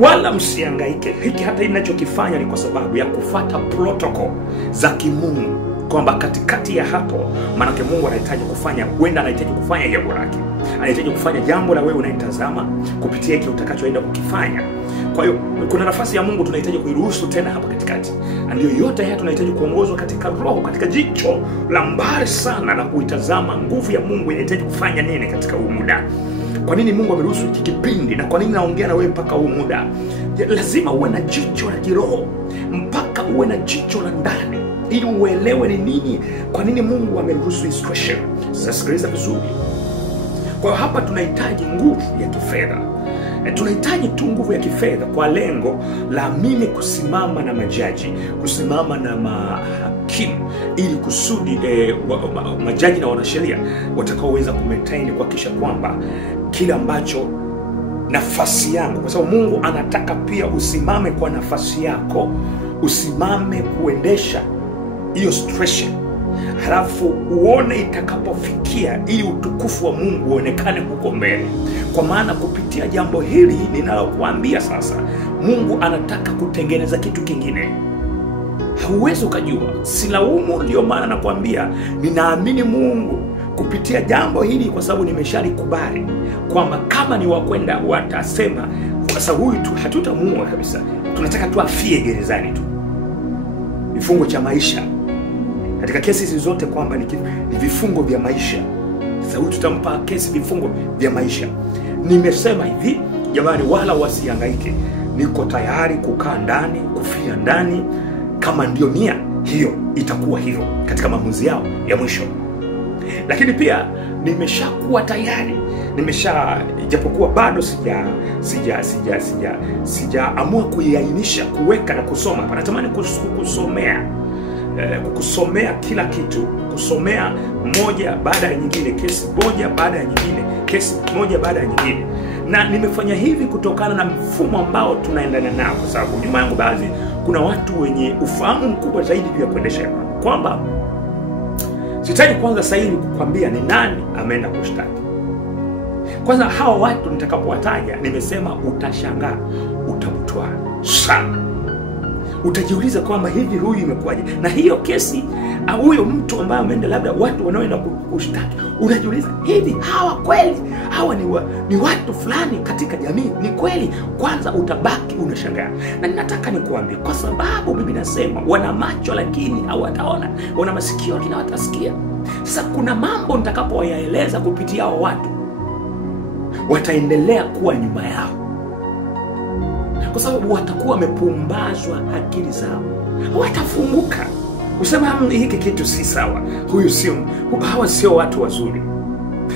Wala msihangaike. Hiki hata ninachokifanya ni kwa sababu ya kufuata protocol za kimungu, kwamba katikati ya hapo maana Mungu anahitaji kufanya, huenda anahitaji kufanya jambo lake, anahitaji kufanya jambo la wewe unayetazama kupitia hiki utakachoenda kukifanya. Kwa hiyo kuna nafasi ya Mungu tunahitaji kuiruhusu tena hapa katikati. Ndio yote haya tunahitaji kuongozwa katika roho, katika jicho la mbali sana na kuitazama nguvu ya Mungu inahitaji kufanya nini katika huu muda. Kwa nini Mungu ameruhusu hiki kipindi, na kwa nini naongea na wewe mpaka huu muda? Lazima uwe na jicho la kiroho, mpaka uwe na jicho la ndani ili uelewe ni nini, kwa nini Mungu ameruhusu hii situation. Sasa sikiliza vizuri. Kwa hapa tunahitaji nguvu ya kifedha. Tunahitaji tu nguvu ya kifedha kwa lengo la mimi kusimama na majaji, kusimama na mahakimu, ili kusudi majaji na wanasheria watakaoweza kumaintain kuhakikisha kwamba kila ambacho nafasi yangu, kwa sababu Mungu anataka pia usimame kwa nafasi yako, usimame kuendesha hiyo situation, halafu uone itakapofikia ili utukufu wa Mungu uonekane huko mbele. Kwa maana kupitia jambo hili ninalokuambia sasa, Mungu anataka kutengeneza kitu kingine. Hauwezi ukajua, silaumu, ndio maana nakwambia ninaamini Mungu kupitia jambo hili, kwa sababu nimeshalikubali kwamba kama ni wakwenda watasema sasa huyu tu hatutamuua kabisa, tunataka tu afie gerezani tu, vifungo cha maisha. Katika kesi hizi zote kwamba ni vifungo vya maisha. Sasa huyu tutampa kesi vifungo vya maisha. Nimesema hivi, jamani, wala wasihangaike. Niko tayari kukaa ndani, kufia ndani. Kama ndio nia hiyo, itakuwa hivyo katika maamuzi yao ya mwisho. Lakini pia nimeshakuwa tayari, japokuwa bado sijaamua kuiainisha, kuweka na kusoma. Natamani kukusomea kila kitu, kusomea moja baada ya nyingine, kesi moja baada ya nyingine, kesi moja baada ya nyingine. Na nimefanya hivi kutokana na mfumo ambao tunaendana nao, kwa sababu nyuma yangu baadhi kuna watu wenye ufahamu mkubwa zaidi juu ya kuendesha, kwamba sitaji kwanza sasa hivi kukwambia ni nani ameenda kushtaki. Kwanza hawa watu nitakapowataja, nimesema utashangaa, utabutwa sana. Utajiuliza kwamba hivi huyu imekuwaje? Na hiyo kesi au huyo mtu ambaye ameenda, labda watu wanaoenda kushtaki, unajiuliza hivi hawa kweli hawa ni watu fulani katika jamii? Ni kweli? Kwanza utabaki unashangaa. Na ninataka nikuambie, kwa sababu Biblia inasema wana macho lakini hawataona, wana masikio lakini hawatasikia. Sasa kuna mambo nitakapoyaeleza kupitia hao watu, wataendelea kuwa nyuma yao, kwa sababu watakuwa wamepumbazwa akili zao. Watafunguka kusema hiki kitu si sawa, hawa sio watu wazuri,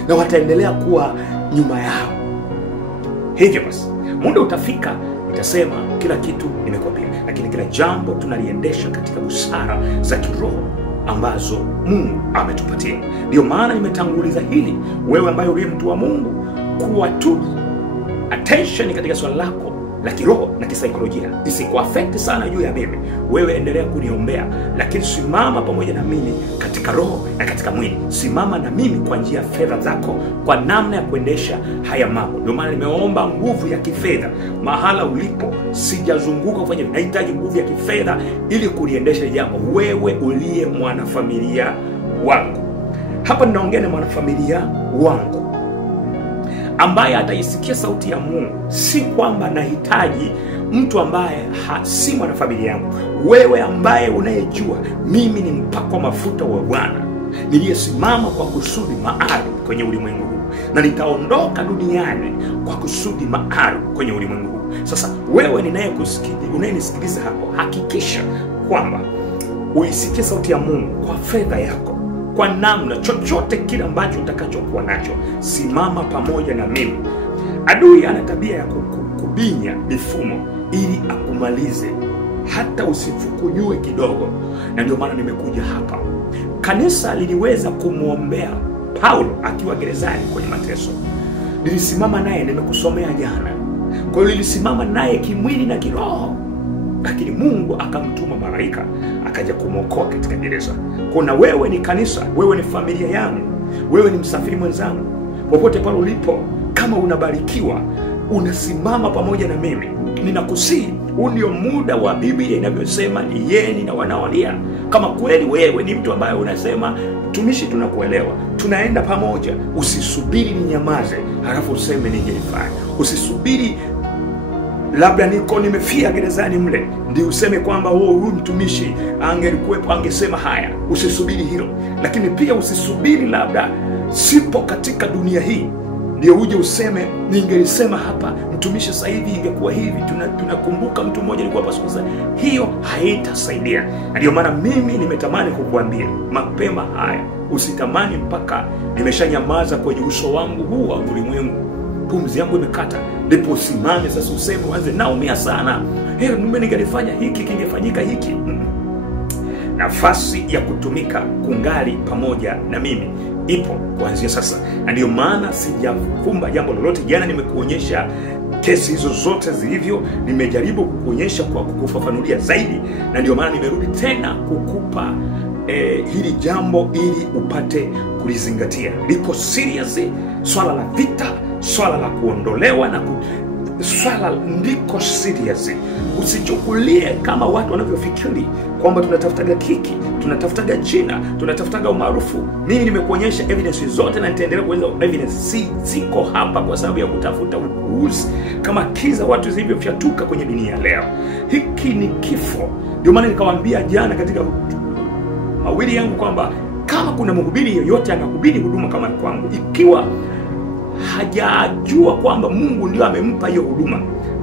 na wataendelea kuwa nyuma yao. Hivyo basi muda utafika, nitasema kila kitu nimekwambia, lakini kila jambo tunaliendesha katika busara za kiroho ambazo Mungu ametupatia. Ndio maana nimetanguliza hili, wewe ambaye uliye mtu wa Mungu, kuwa tu attention katika swala lako la kiroho na kisaikolojia, isikuaffect sana juu ya mimi. Wewe endelea kuniombea, lakini simama pamoja na mimi katika roho na katika mwili. Simama na mimi kwa njia ya fedha zako, kwa namna ya kuendesha haya mambo. Ndio maana nimeomba nguvu ya kifedha mahala ulipo. Sijazunguka kufanya, nahitaji nguvu ya kifedha ili kuliendesha jambo. Wewe uliye mwanafamilia wangu, hapa ninaongea na mwanafamilia wangu ambaye ataisikia sauti ya Mungu. Si kwamba nahitaji mtu ambaye si mwanafamilia yangu. Wewe ambaye unayejua mimi ni mpako mafuta wa Bwana, niliyesimama kwa kusudi maalum kwenye ulimwengu huu, na nitaondoka duniani kwa kusudi maalum kwenye ulimwengu huu. Sasa wewe unayenisikiliza hapo, hakikisha kwamba uisikie sauti ya Mungu kwa fedha yako, kwa namna chochote kile ambacho utakachokuwa nacho. Simama pamoja na mimi. Adui ana tabia ya kubinya mifumo ili akumalize hata usifukunyue kidogo, na ndio maana nimekuja hapa. Kanisa liliweza kumuombea Paulo akiwa gerezani kwenye mateso. Lilisimama naye, nimekusomea jana. Kwa hiyo lilisimama naye kimwili na kiroho, lakini Mungu akamtuma malaika akaja kumwokoa katika gereza. Kuna wewe ni kanisa, wewe ni familia yangu, wewe ni msafiri mwenzangu. Popote pale ulipo, kama unabarikiwa, unasimama pamoja na mimi, ninakusihi, huu ndio muda wa Biblia inavyosema, lieni na wanaolia. Kama kweli wewe ni mtu ambaye unasema, mtumishi, tunakuelewa, tunaenda pamoja, usisubiri ninyamaze halafu useme ningelifanya. Usisubiri labda nimefia gerezani mle ndio useme kwamba huyu mtumishi angelikuwepo angesema haya. Usisubiri hilo. Lakini pia usisubiri labda sipo katika dunia hii ndio uje useme ningelisema hapa, mtumishi sasa hivi ingekuwa hivi. Tunakumbuka mtu mmoja alikuwa hapa sasa. Hiyo haitasaidia. Ndio maana mimi nimetamani kukuambia mapema haya, usitamani mpaka nimeshanyamaza kwenye uso wangu huu wa ulimwengu, pumzi yangu imekata, ndipo usimame sasa useme waze naumia sana, mimi ningelifanya hiki, kingefanyika hiki. Nafasi ya kutumika kungali pamoja na mimi ipo kuanzia sasa. Na ndio maana sijakumba jambo lolote. Jana nimekuonyesha kesi hizo zote zilivyo, nimejaribu kukuonyesha kwa kukufafanulia zaidi, na ndio maana nimerudi tena kukupa hili jambo ili upate kulizingatia. Liko serious swala la vita, swala la kuondolewa na swala ndiko serious. Usichukulie kama watu wanavyofikiri kwamba tunatafutaga kiki, tunatafutaga jina, tunatafutaga umaarufu. Mimi nimekuonyesha evidence zote na nitaendelea kuonyesha evidence. Ziko hapa kwa sababu ya kutafuta upuuzi kama kiza watu zilivyofyatuka kwenye dunia leo. Hiki ni kifo. Ndio maana nikawaambia jana katika mawili yangu kwamba kama kuna mhubiri yoyote anahubiri huduma kama kwangu, ikiwa hajajua kwamba Mungu ndio amempa hiyo huduma,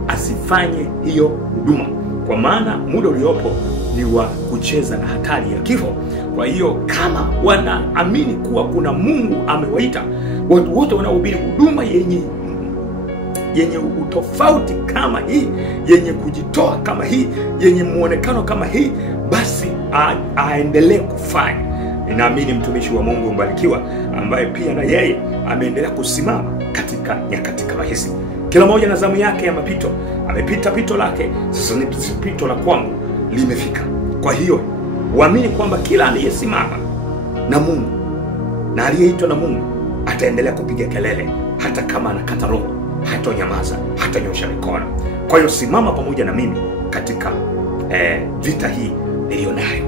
asifanye hiyo huduma, kwa maana muda uliopo ni wa kucheza na hatari ya kifo. Kwa hiyo kama wanaamini kuwa kuna Mungu amewaita, watu wote wanaohubiri huduma yenye utofauti kama hii, yenye kujitoa kama hii, yenye muonekano kama hii, basi aendelee kufanya. Ninaamini mtumishi wa Mungu mbarikiwa ambaye pia na yeye ameendelea kusimama katika nyakati kama hizi. Kila mmoja na zamu yake ya mapito. Amepita pito lake, sasa ni pito la kwangu limefika. Kwa hiyo uamini kwamba kila aliyesimama na Mungu na aliyeitwa na Mungu ataendelea kupiga kelele, hata kama anakata roho, hatonyamaza, hatanyosha mikono. Kwa hiyo simama pamoja na mimi katika vita hii nilionayo.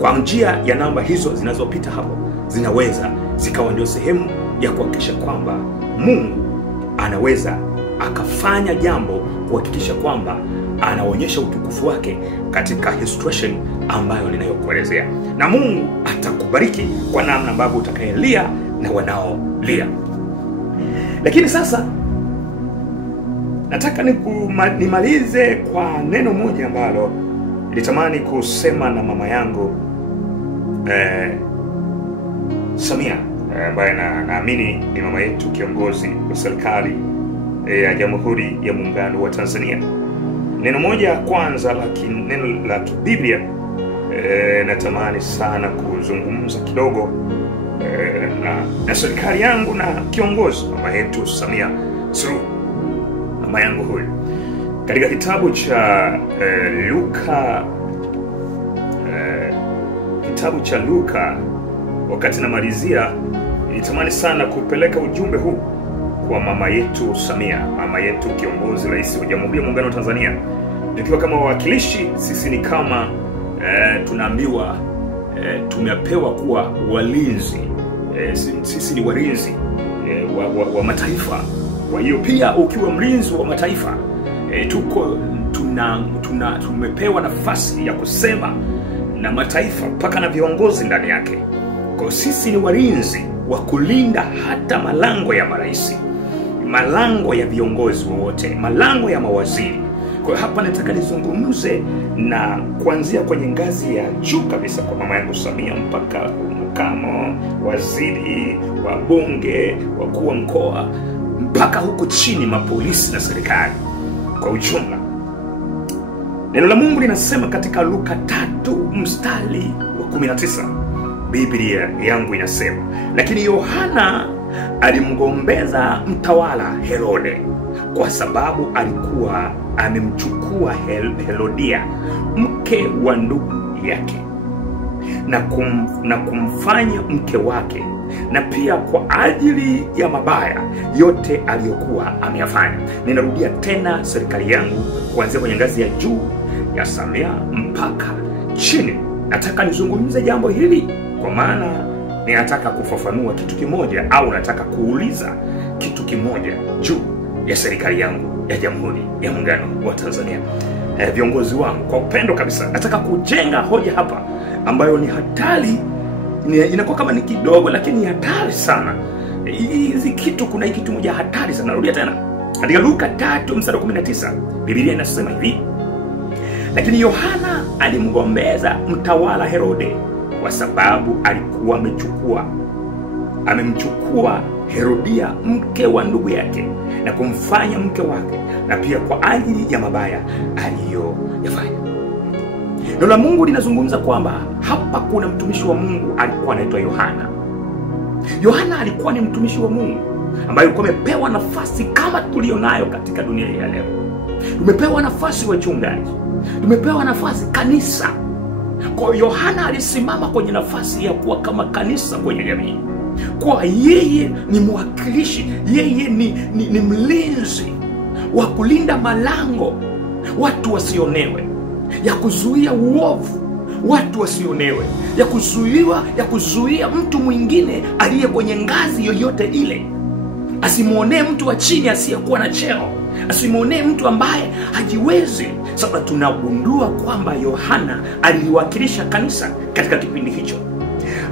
Kwa njia ya namba hizo zinazopita hapo, zinaweza zikawa ndio sehemu ya kuhakikisha kwamba Mungu anaweza akafanya jambo kuhakikisha kwamba anaonyesha utukufu wake katika situation ambayo ninayokuelezea. Na Mungu atakubariki kwa namna ambavyo utakayelia na wanaolia. Lakini sasa nataka nimalize kwa neno moja ambalo nilitamani kusema na mama yangu Samia, ambaye naamini ni mama yetu, kiongozi wa serikali ya Jamhuri ya Muungano wa Tanzania. Neno moja kwanza neno la Biblia natamani sana kuzungumza kidogo na serikali yangu na kiongozi mama yetu Samia Suluhu, mama yangu huyu. Katika kitabu cha Luka, wakati namalizia, nitamani sana kupeleka ujumbe huu kwa mama yetu Samia, mama yetu kiongozi, rais wa Jamhuri ya Muungano wa Tanzania. Tukiwa kama wawakilishi, sisi ni kama tunaambiwa tumepewa kuwa walinzi. Sisi ni walinzi wa mataifa. Kwa hiyo pia ukiwa mlinzi wa mataifa, tumepewa nafasi ya kusema na mataifa mpaka na viongozi ndani yake. Kwa sisi ni walinzi wa kulinda hata malango ya marais, malango ya viongozi wote, malango ya mawaziri. Kwa hapa nataka nizungumze na kuanzia kwenye ngazi ya juu kabisa kwa mama yangu Samia mpaka mkamo, waziri, wabunge, wakuu wa mkoa, mpaka huko chini mapolisi na serikali kwa ujumla. Neno la Mungu linasema katika Luka 3:19, Biblia yangu inasema, lakini Yohana alimgombeza mtawala Herode kwa sababu alikuwa amemchukua Herodia, mke wa ndugu yake, na kumfanya mke wake, na pia kwa ajili ya mabaya yote aliyokuwa ameyafanya. Ninarudia tena, serikali yangu kuanzia kwenye ngazi ya juu ya Samia mpaka chini. Nataka nizungumze jambo hili kwa maana ninataka kufafanua kitu kimoja, au nataka kuuliza kitu kimoja juu ya serikali yangu ya Jamhuri ya Muungano wa Tanzania. Viongozi wangu, kwa upendo kabisa, nataka kujenga hoja hapa ambayo ni hatari, inakuwa kama ni kidogo lakini hatari sana. Hizi kitu, kuna hiki kitu moja hatari sana. Narudia tena. Katika Luka 3:19, Biblia inasema hivi, lakini Yohana alimgombeza mtawala Herode kwa sababu alikuwa amemchukua Herodia, mke wa ndugu yake, na kumfanya mke wake, na pia kwa ajili ya mabaya aliyoyafanya. Neno la Mungu linazungumza kwamba hapa kuna mtumishi wa Mungu alikuwa anaitwa Yohana. Yohana alikuwa ni mtumishi wa Mungu ambaye alikuwa amepewa nafasi kama tulionayo katika dunia ya leo. Tumepewa nafasi wachungaji, tumepewa nafasi kanisa. Kwa Yohana alisimama kwenye nafasi ya kuwa kama kanisa kwenye jamii. Kwa yeye ni mwakilishi, yeye ni mlinzi wa kulinda malango watu wasionewe, ya kuzuia uovu watu wasionewe, ya kuzuia mtu mwingine aliye kwenye ngazi yoyote ile asimuonee mtu wa chini asiyekuwa na cheo, asimuonee mtu ambaye hajiwezi. Sasa tunagundua kwamba Yohana aliwakilisha kanisa katika kipindi hicho.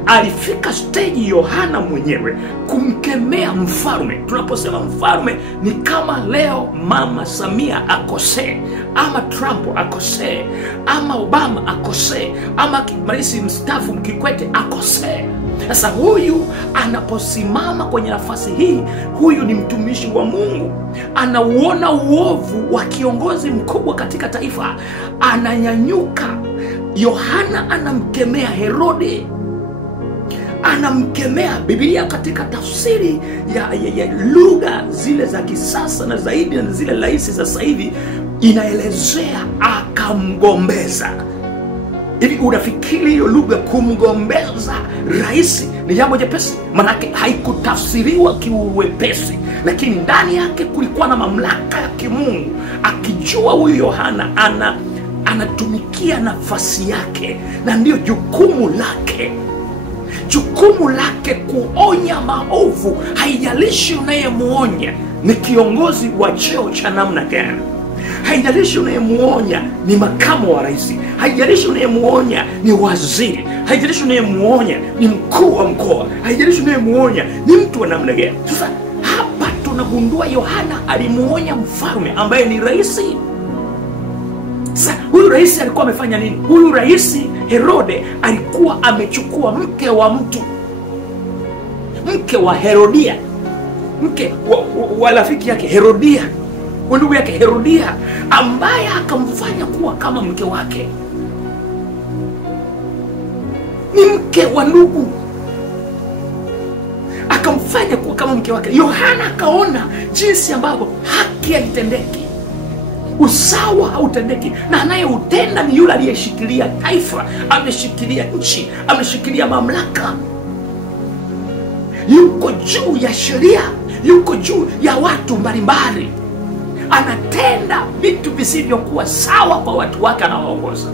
Alifika stage Yohana mwenyewe kumkemea mfalme. Tunaposema mfalme ni kama leo Mama Samia akosee, ama Trump akosee, ama Obama akosee, ama rais mstaafu Kikwete akosee. Sasa huyu anaposimama kwenye nafasi hii, huyu ni mtumishi wa Mungu, anauona uovu wa kiongozi mkubwa katika taifa, ananyanyuka. Yohana anamkemea Herode, anamkemea. Biblia katika tafsiri ya lugha zile za kisasa na zaidi na zile rahisi za sasa hivi inaelezea akamgombeza. Hivi unafikiri hiyo lugha kumgombeza rais ni jambo jepesi? Manake haikutafsiriwa kiuwepesi, lakini ndani yake kulikuwa na mamlaka ya kimungu, akijua huyu Yohana anatumikia nafasi yake, na ndio jukumu lake. Jukumu lake kuonya maovu. Haijalishi unayemuonya ni kiongozi wa cheo cha namna gani, haijalishi unayemuonya ni makamu wa rais, haijalishi unayemuonya ni waziri, haijalishi unayemuonya ni mkuu wa mkoa, haijalishi unayemuonya ni mtu wa namna gani. Sasa hapa tunagundua Yohana alimuonya mfalme ambaye ni rais. Sasa huyu rais alikuwa amefanya nini? Huyu rais Herode alikuwa amechukua mke wa mtu, mke wa Herodia, mke wa rafiki yake Herodia, wa ndugu yake Herodia, ambaye akamfanya kuwa kama mke wake. Ni mke wa ndugu, akamfanya kuwa kama mke wake. Yohana akaona jinsi ambavyo haki haitendeki, usawa hautendeki, na anayeutenda ni yule aliyeshikilia taifa, ameshikilia nchi, ameshikilia mamlaka. Yuko juu ya sheria, yuko juu ya watu mbalimbali, anatenda vitu visivyokuwa sawa kwa watu wake anawaongoza.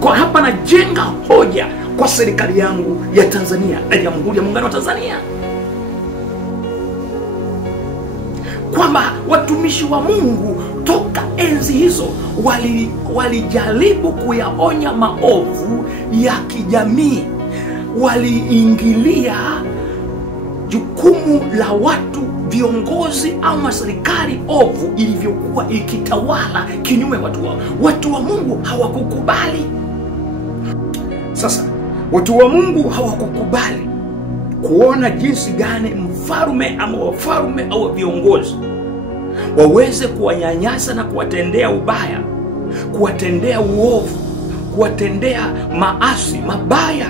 Kwa hapa najenga hoja kwa serikali yangu ya Tanzania na Jamhuri ya Muungano wa Tanzania, kwamba watumishi wa Mungu toka enzi hizo walijaribu kuyaonya maovu ya kijamii, waliingilia jukumu la watu, viongozi ama serikali ovu ilivyokuwa ikitawala kinyume watu wao. Watu wa Mungu hawakukubali. Sasa watu wa Mungu hawakukubali kuona jinsi gani mfalme ama wafalme au viongozi waweze kuwanyanyasa na kuwatendea ubaya, kuwatendea uovu, kuwatendea maasi mabaya,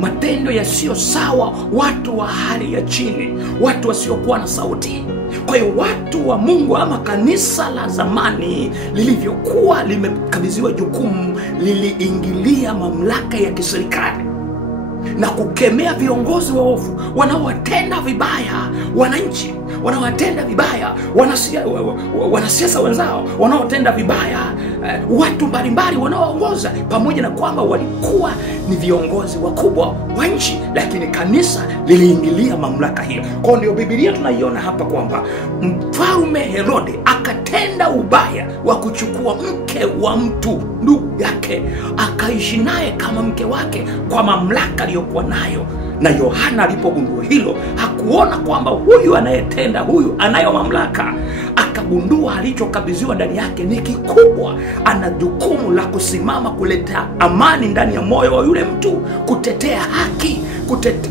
matendo yasiyo sawa, watu wa hali ya chini, watu wasiokuwa na sauti. Kwa hiyo watu wa Mungu ama kanisa la zamani lilivyokuwa limekabidhiwa jukumu, liliingilia mamlaka ya kiserikali na kukemea viongozi waovu wanaowatenda vibaya wananchi, wanaowatenda vibaya wanasiasa wenzao, wanaotenda vibaya watu mbalimbali wanaoongoza, pamoja na kwamba walikuwa ni viongozi wakubwa wa nchi, lakini kanisa liliingilia mamlaka hiyo. Kwa ndio Biblia tunaiona hapa kwamba mfalme Herode akatenda ubaya wa kuchukua mke wa mtu ndugu yake, akaishi naye kama mke wake kwa mamlaka aliyokuwa nayo. Na Yohana alipogundua hilo, hakuona kwamba huyu anayetenda, huyu anayo mamlaka. Akagundua alichokabidhiwa ndani yake ni kikubwa. Ana jukumu la kusimama kuleta amani ndani ya moyo wa yule mtu, kutetea haki,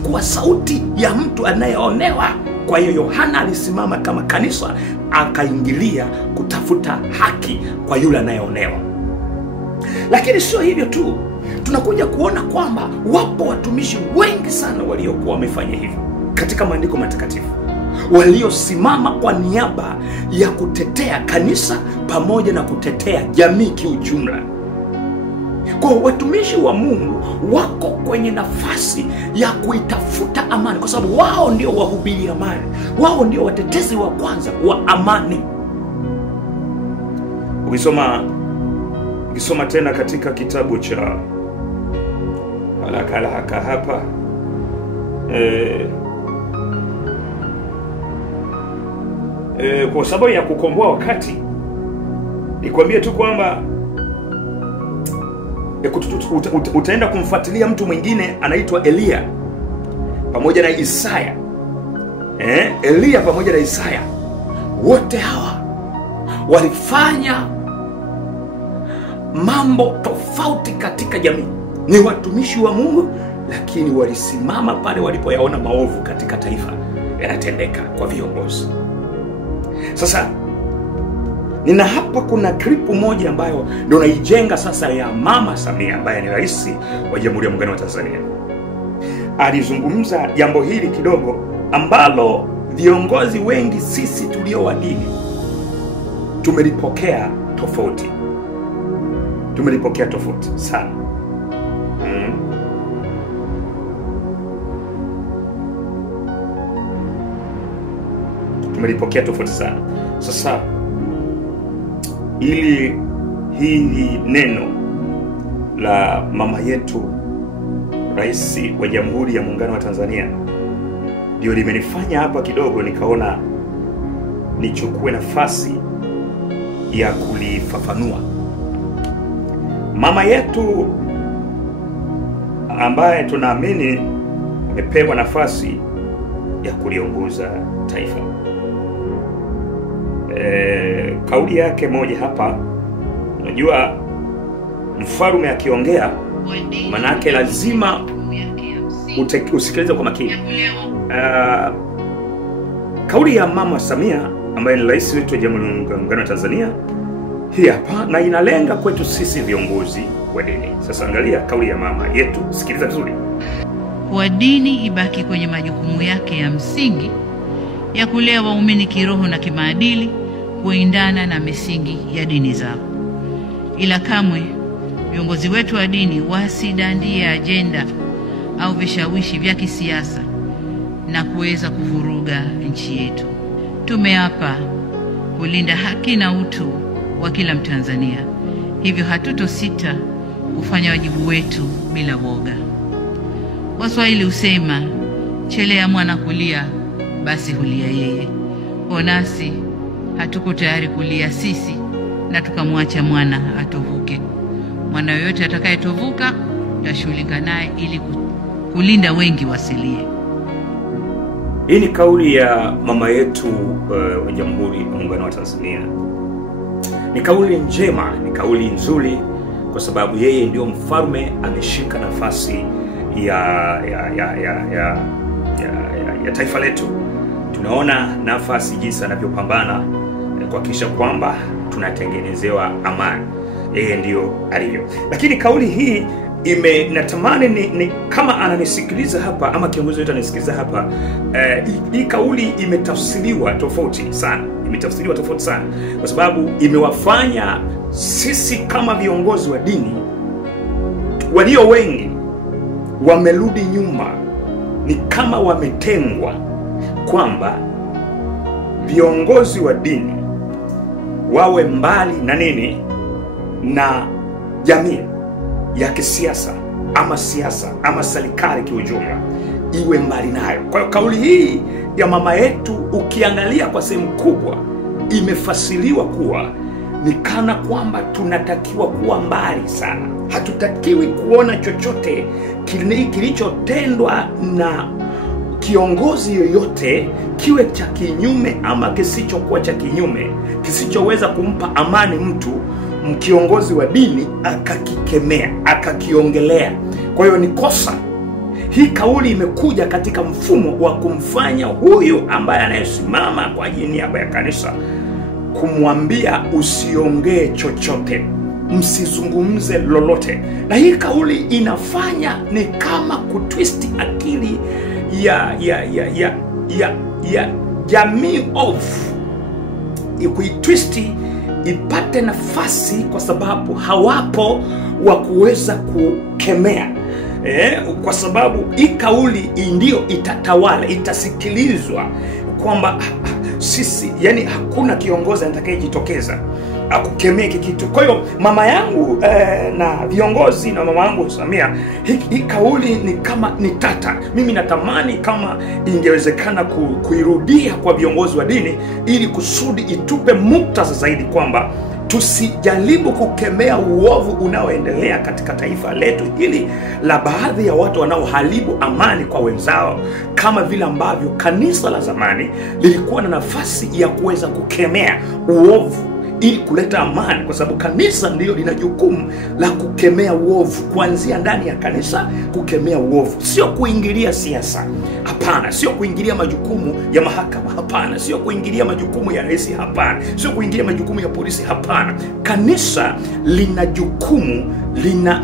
kuwa sauti ya mtu anayeonewa. Kwa hiyo Yohana alisimama kama kanisa, akaingilia kutafuta haki kwa yule anayeonewa. Lakini sio hivyo tu, tunakuja kuona kwamba wapo watumishi wengi sana waliokuwa wamefanya hivyo katika maandiko matakatifu, waliosimama kwa niaba ya kutetea kanisa pamoja na kutetea jamii kiujumla. Kwa watumishi wa Mungu wako kwenye nafasi ya kuitafuta amani, kwa sababu wao ndio wahubiri amani, wao ndio watetezi wa kwanza wa amani. Ukisoma tena katika kitabu cha haraka hapa kwa sababu ya kukomboa wakati, nikwambie tu kwamba utaenda kumfuatilia mtu mwingine anaitwa Elia pamoja na Isaya. Elia pamoja na Isaya, wote hawa walifanya mambo tofauti katika jamii. Ni watumishi wa Mungu, lakini walisimama pale walipoyaona maovu katika taifa yanatendeka kwa viongozi. Sasa nina hapa kuna klipu moja ambayo ndio naijenga sasa ya Mama Samia, ambaye ni rais wa Jamhuri ya Muungano wa Tanzania. Alizungumza jambo hili kidogo ambalo viongozi wengi sisi tulio wa dini tumelipokea tofauti. Tumelipokea tofauti sana. Tumelipokea tofauti sana. Sasa ili hili neno la mama yetu rais wa Jamhuri ya Muungano wa Tanzania ndio limenifanya hapa kidogo nikaona nichukue nafasi ya kulifafanua. Mama yetu ambaye tunaamini amepewa nafasi ya kuliongoza taifa, kauli yake moja hapa, unajua mfalme akiongea manake lazima usikilize kwa makini. Kauli ya Mama Samia ambaye ni rais wetu wa Jamhuri ya Muungano wa Tanzania hii hapa, na inalenga kwetu sisi viongozi wa dini. Sasa angalia kauli ya mama yetu, sikiliza vizuri. Kwa dini ibaki kwenye majukumu yake ya msingi ya kulea waumini kiroho na kimaadili kuendana na misingi ya dini zao. Ila kamwe viongozi wetu wa dini wasidandie ajenda au vishawishi vya kisiasa na kuweza kuvuruga nchi yetu. Tumeapa kulinda haki na utu wa kila Mtanzania, hivyo hatutosita kufanya wajibu wetu bila woga. Waswahili husema chelea mwana kulia basi hulia yeye. Kwa nasi hatuko tayari kulia sisi na tukamwacha mwana atovuke. Mwana yoyote atakayetovuka tutashughulika naye ili kulinda wengi wasilie. Hii ni kauli ya mama yetu wa Jamhuri ya Muungano wa Tanzania. Ni kauli njema, ni kauli nzuri, kwa sababu yeye ndio mfalme, ameshika nafasi ya taifa letu. Tunaona nafasi jinsi anavyopambana kuhakikisha kwamba tunatengenezewa amani. Yeye ndio alivyo. Lakini kauli hii natamani ni kama ananisikiliza hapa ama kiongozi wetu ananisikiliza hapa, hii kauli imetafsiriwa tofauti sana. Imetafsiriwa tofauti sana kwa sababu imewafanya sisi kama viongozi wa dini walio wengi wamerudi nyuma, ni kama wametengwa, kwamba viongozi wa dini wawe mbali na nini, na jamii ya kisiasa ama siasa ama serikali kiujumla, iwe mbali nayo. Kwa hiyo kauli hii ya mama yetu ukiangalia kwa sehemu kubwa imefasiriwa kuwa ni kana kwamba tunatakiwa kuwa mbali sana. Hatutakiwi kuona chochote kilichotendwa na kiongozi yoyote kiwe cha kinyume ama kisichokuwa cha kinyume, kisichoweza kumpa amani mtu, kiongozi wa dini akakikemea, akakiongelea. Kwa hiyo ni kosa. Hii kauli imekuja katika mfumo wa kumfanya huyu ambaye anayesimama kwa ajili ya kanisa kumwambia usiongee chochote, msizungumze lolote. Na hii kauli inafanya ni kama kutwist akili ya jamii of ikuitwist ipate nafasi, kwa sababu hawapo wa kuweza kukemea. Kwa sababu hii kauli ndio itatawala, itasikilizwa, kwamba sisi, yani hakuna kiongozi atakayejitokeza akukemea kitu. Kwa hiyo mama yangu na viongozi na mama yangu Samia, hii kauli ni kama ni tata. Mimi natamani kama ingewezekana kuirudia kwa viongozi wa dini, ili kusudi itupe muktadha zaidi kwamba tusijaribu kukemea uovu unaoendelea katika taifa letu hili la baadhi ya watu wanaoharibu amani kwa wenzao, kama vile ambavyo kanisa la zamani lilikuwa na nafasi ya kuweza kukemea uovu ili kuleta amani, kwa sababu kanisa ndio lina jukumu la kukemea uovu, kuanzia ndani ya kanisa kukemea uovu. Sio kuingilia siasa, hapana. Sio kuingilia majukumu ya mahakama, hapana. Sio kuingilia majukumu ya rais, hapana. Sio kuingilia majukumu ya polisi, hapana. Kanisa lina jukumu,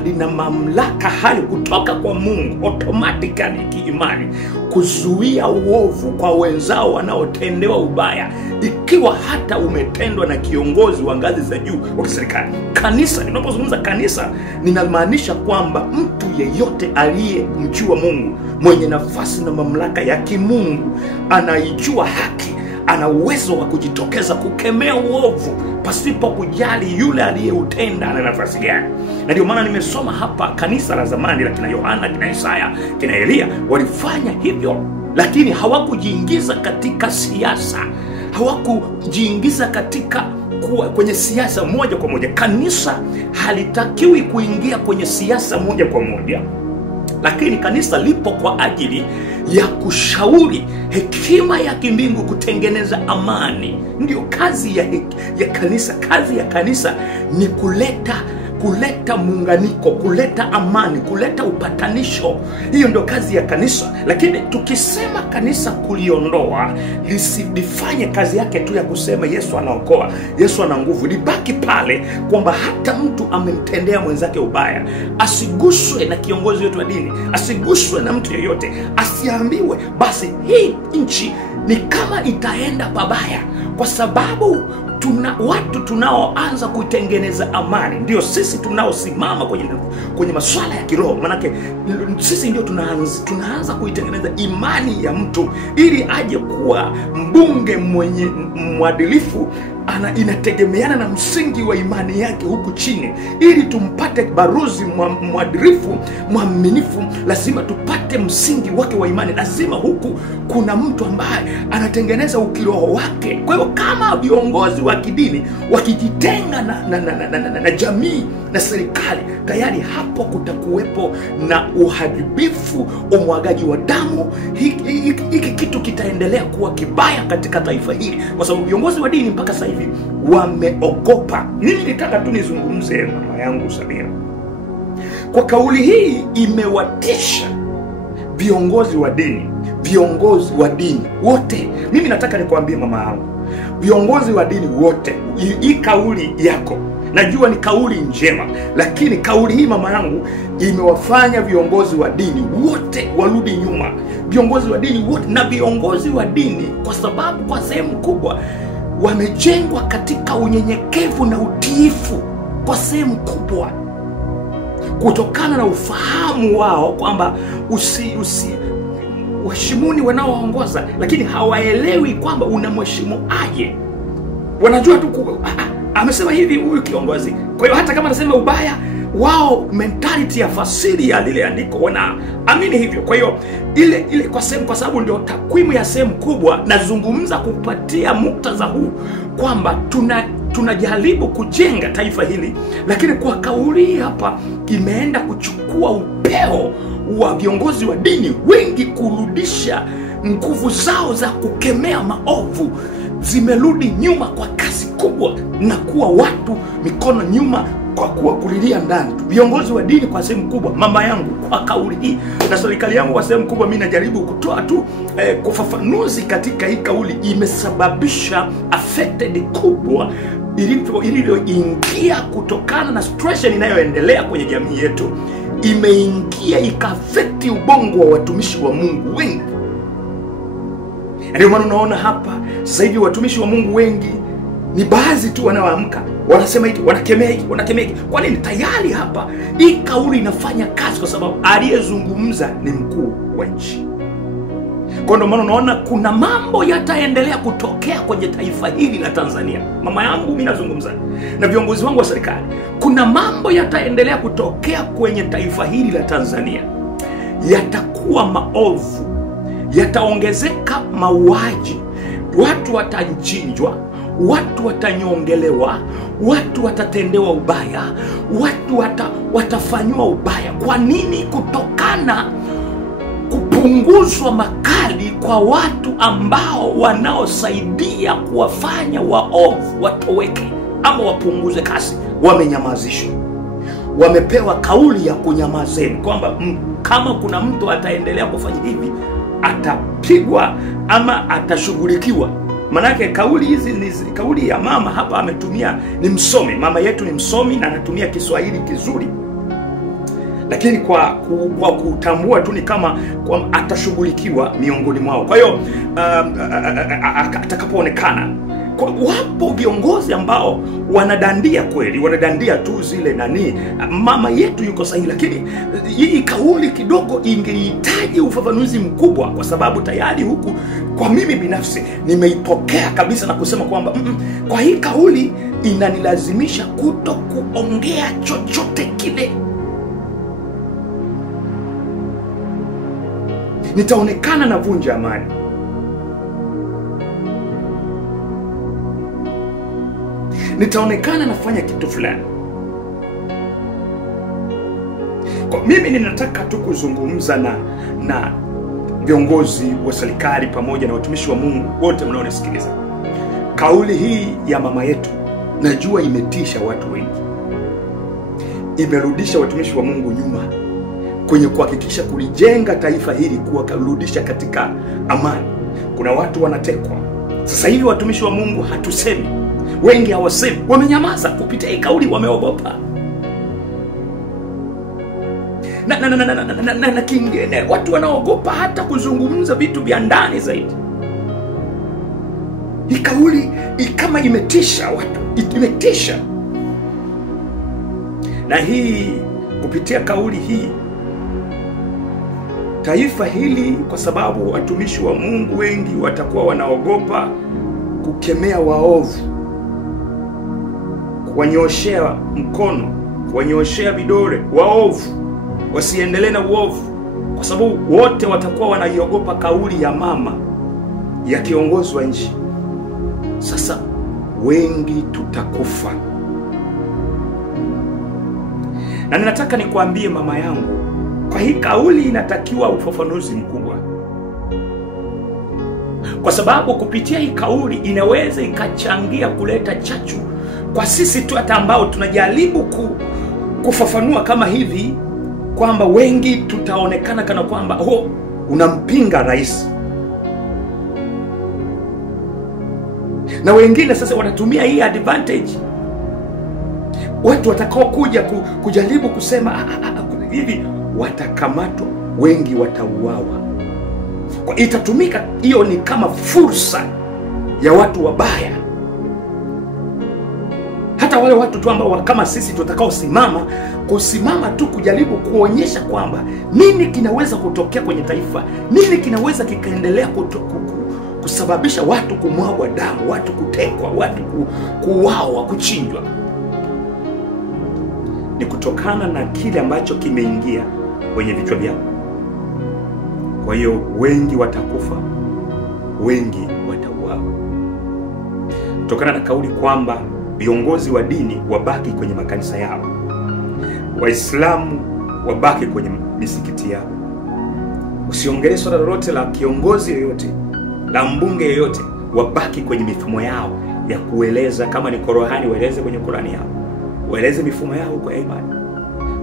lina mamlaka hayo kutoka kwa Mungu automatically kiimani, kuzuia uovu kwa wenzao wanaotendewa ubaya, ikiwa hata umetendwa na kiongozi wa ngazi za juu wa serikali. Kanisa, ninapozungumza kanisa, ninamaanisha kwamba mtu yeyote aliyemjua Mungu, mwenye nafasi na mamlaka ya kimungu, anaijua haki, ana uwezo wa kujitokeza kukemea uovu pasipo kujali yule aliyeutenda ana nafasi gani. Na ndio maana nimesoma hapa kanisa la zamani la kina Yohana, kina Isaya, kina Elia, walifanya hivyo, lakini hawakujiingiza katika siasa, hawakujiingiza katika kwenye siasa moja kwa moja. Kanisa halitakiwi kuingia kwenye siasa moja kwa moja, lakini kanisa lipo kwa ajili ya kushauri, hekima ya kimbingu, kutengeneza amani. Ndio kazi ya kanisa. Kazi ya kanisa ni kuleta muunganiko, kuleta amani, kuleta upatanisho. Hiyo ndio kazi ya kanisa. Lakini tukisema kanisa kuliondoa, lisidifanye kazi yake tu ya kusema Yesu anaokoa, Yesu ana nguvu, libaki pale kwamba hata mtu amemtendea mwenzake ubaya, asiguswe na kiongozi wetu wa dini, asiguswe na mtu yeyote, asiambiwe basi hii nchi ni kama itaenda pabaya, kwa sababu watu tunaoanza kuitengeneza amani ndio sisi tunaosimama kwenye masuala ya kiroho. Manake sisi ndio tunaanza kuitengeneza imani ya mtu, ili aje kuwa mbunge mwenye mwadilifu, inategemeana na msingi wa imani yake huku chini. Ili tumpate balozi mwadilifu, mwaminifu, lazima tupate msingi wake wa imani. Lazima huku kuna mtu ambaye anatengeneza ukiroho wake. Kwa hiyo kama viongozi wa kidini wakijitenga na jamii na serikali, tayari hapo kutakuwepo na uharibifu, umwagaji wa damu. Hiki kitu kitaendelea kuwa kibaya katika taifa hili, kwa sababu viongozi wa dini mpaka sasa hivi wameogopa. Mimi nitaka tu nizungumze mama yangu Samia. Kwa kauli hii imewatisha viongozi wa dini, viongozi wa dini wote. Mimi nataka nikwambie mama yangu, viongozi wa dini wote, hii kauli yako najua ni kauli njema, lakini kauli hii mama yangu imewafanya viongozi wa dini wote warudi nyuma. Viongozi wa dini wote, na viongozi wa dini kwa sababu kwa sehemu kubwa wamejengwa katika unyenyekevu na utiifu, kwa sehemu kubwa kutokana na ufahamu wao kwamba waheshimuni wanaoongoza, lakini hawaelewi kwamba unamheshimu aje. Wanajua tu amesema hivi huyu kiongozi, kwa hiyo hata kama anasema ubaya, wao mentality ya fasiri ya lile andiko wanaamini hivyo. Kwa hiyo ile kwa sababu ndio takwimu ya sehemu kubwa, nazungumza kupatia muktadha huu kwamba tunajaribu kujenga taifa hili, lakini kwa kauli hapa imeenda kuchukua upeo wa viongozi wa dini wengi, kurudisha nguvu zao za kukemea maovu zimerudi nyuma kwa kasi kubwa, na kuwa watu mikono nyuma kwa kuwa kulilia ndani. Viongozi wa dini kwa sehemu kubwa, mama yangu, kwa kauli hii na serikali yangu kwa sehemu kubwa, mimi najaribu kutoa tu kufafanuzi katika hii kauli, imesababisha affected kubwa iliyoingia kutokana na situation inayoendelea kwenye jamii yetu. Imeingia ikaafekti ubongo wa watumishi wa Mungu wengi. Ndio maana unaona hapa sasa hivi watumishi wa Mungu wengi ni baadhi tu wanaoamka, wanasema hiki, wanakemea hiki, wanakemea hiki. Kwa nini? Tayari hapa hii kauli inafanya kazi, kwa sababu aliyezungumza ni mkuu wa nchi. Kwa ndio maana unaona kuna mambo yataendelea kutokea kwenye taifa hili la Tanzania. Mama yangu, mimi nazungumza na viongozi wangu wa serikali. Kuna mambo yataendelea kutokea kwenye taifa hili la Tanzania. Yatakuwa maovu, yataongezeka mauaji, watu watachinjwa, watu watanyongelewa, watu watatendewa ubaya, watu watafanywa ubaya. Kwa nini? Kutokana kupunguzwa makali kwa watu ambao wanaosaidia kuwafanya waovu watoweke ama wapunguze kasi. Wamenyamazishwa, wamepewa kauli ya kunyamazeni, kwamba kama kuna mtu ataendelea kufanya hivi atapigwa ama atashughulikiwa. Manake kauli hizi ni kauli ya mama hapa ametumia, ni msomi, mama yetu ni msomi na anatumia Kiswahili kizuri, lakini kwa kutambua tu ni kama atashughulikiwa miongoni mwao. Kwa hiyo atakapoonekana, wapo viongozi ambao wanadandia kweli, wanadandia tu zile nani, mama yetu yuko sahihi, lakini hii kauli kidogo ingehitaji ufafanuzi mkubwa, kwa sababu tayari huku kwa mimi binafsi nimeipokea kabisa na kusema kwamba kwa hii kauli inanilazimisha kuto kuongea chochote kile. Nitaonekana na vunja amani, nitaonekana nafanya kitu fulani. Kwa mimi ninataka tu kuzungumza na viongozi wa serikali pamoja na watumishi wa Mungu wote mnaonisikiliza. Kauli hii ya mama yetu najua imetisha watu wengi, imerudisha watumishi wa Mungu nyuma kwenye kuhakikisha kulijenga taifa hili, kuwarudisha katika amani. Kuna watu wanatekwa sasa hivi, watumishi wa Mungu hatusemi, wengi hawasemi, wamenyamaza kupitia hii kauli, wameogopa. Na kingine, watu wanaogopa hata kuzungumza vitu vya ndani zaidi. Hii kauli kama imetisha watu, imetisha. Na hii kupitia kauli hii taifa hili, kwa sababu watumishi wa Mungu wengi watakuwa wanaogopa kukemea waovu, kuwanyoshea mkono, kuwanyoshea vidole waovu wasiendelee na uovu, kwa sababu wote watakuwa wanaiogopa kauli ya mama ya kiongozi wa nchi. Sasa wengi tutakufa. Na ninataka nikuambie mama yangu, kwa hii kauli inatakiwa ufafanuzi mkubwa, kwa sababu kupitia hii kauli inaweza ikachangia kuleta chachu kwa sisi tu hata ambao tunajaribu kufafanua kama hivi, kwamba wengi tutaonekana kana kwamba unampinga rais, na wengine sasa wanatumia hii advantage. Watu watakao kuja kujaribu kusema hivi watakamatwa, wengi watauawa. Kwa itatumika hiyo ni kama fursa ya watu wabaya. Hata wale watu tu ambao kama sisi tutakao kusimama tu kujaribu kuonyesha kwamba nini kinaweza kutokea kwenye taifa, nini kinaweza kikaendelea kusababisha watu kumwagwa damu, watu kutekwa, watu kuuawa, kuchinjwa, ni kutokana na kile ambacho kimeingia kwenye vichwa vyao. Kwa hiyo wengi watakufa, wengi watauawa, kutokana na kauli kwamba viongozi wa dini wabaki kwenye makanisa yao, Waislamu wabaki kwenye misikiti yao. Usiongelee swala lolote la kiongozi yoyote, la mbunge yoyote, wabaki kwenye mifumo yao ya kueleza. Kama ni Qur'ani, waeleze kwenye Qur'ani yao, waeleze mifumo yao kwa imani.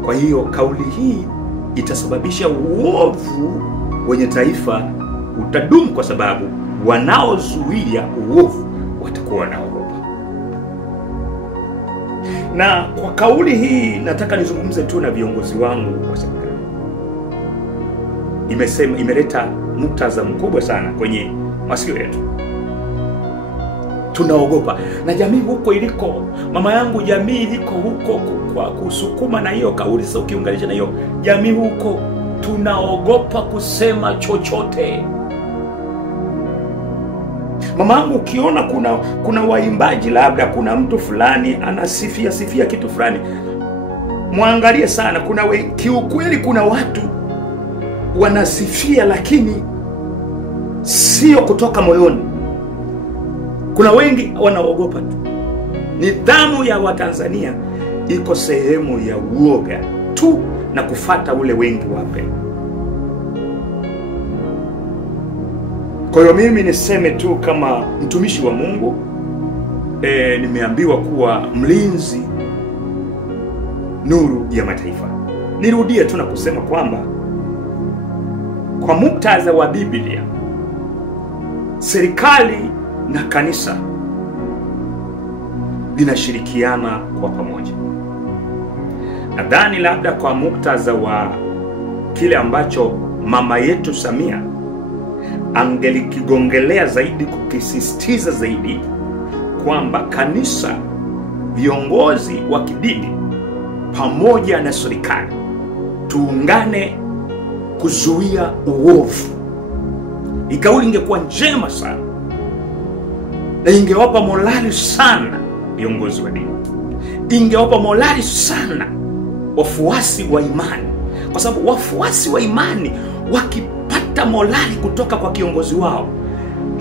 Kwa hiyo kauli hii itasababisha uovu kwenye taifa utadumu, kwa sababu wanaozuia uovu watakuwa wanaogopa. Na kwa kauli hii nataka nizungumze tu na viongozi wangu wa serikali. Imeleta muktadha mkubwa sana kwenye masikio yetu. Tunaogopa, na jamii huko iliko, mama yangu, jamii iliko huko kwa kusukuma na hiyo kauli. Sasa ukiunganisha na hiyo jamii huko, tunaogopa kusema chochote. Mama yangu, ukiona kuna waimbaji, labda kuna mtu fulani anasifia kitu fulani, muangalie sana. Kiukweli kuna watu wanasifia lakini sio kutoka moyoni. Kuna wengi wanaogopa tu. Nidhamu ya Watanzania iko sehemu ya uoga tu na kufata ule wengi wape. Kwa hiyo mimi niseme tu kama mtumishi wa Mungu, nimeambiwa kuwa mlinzi, nuru ya mataifa. Nirudie tu na kusema kwamba kwa muktadha wa Biblia, serikali na kanisa linashirikiana kwa pamoja. Nadhani labda kwa muktadha wa kile ambacho mama yetu Samia angelikigongelea zaidi, kukisisitiza zaidi, kwamba kanisa, viongozi wa kidini pamoja na serikali tuungane kuzuia uovu. Ikauli ingekuwa njema sana na ingewapa morali sana viongozi wa dini, ingewapa morali sana wafuasi wa imani, kwa sababu wafuasi wa imani wakipata morali kutoka kwa kiongozi wao,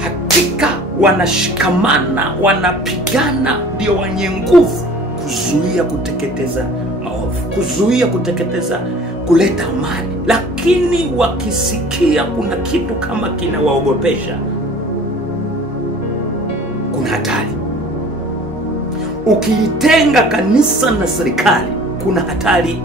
hakika wanashikamana, wanapigana, ndio wenye nguvu kuzuia kuteketeza maovu, kuzuia kuteketeza, kuleta amani. Lakini wakisikia kuna kitu kama kinawaogopesha, kuna hatari. Ukiitenga kanisa na serikali, kuna hatari.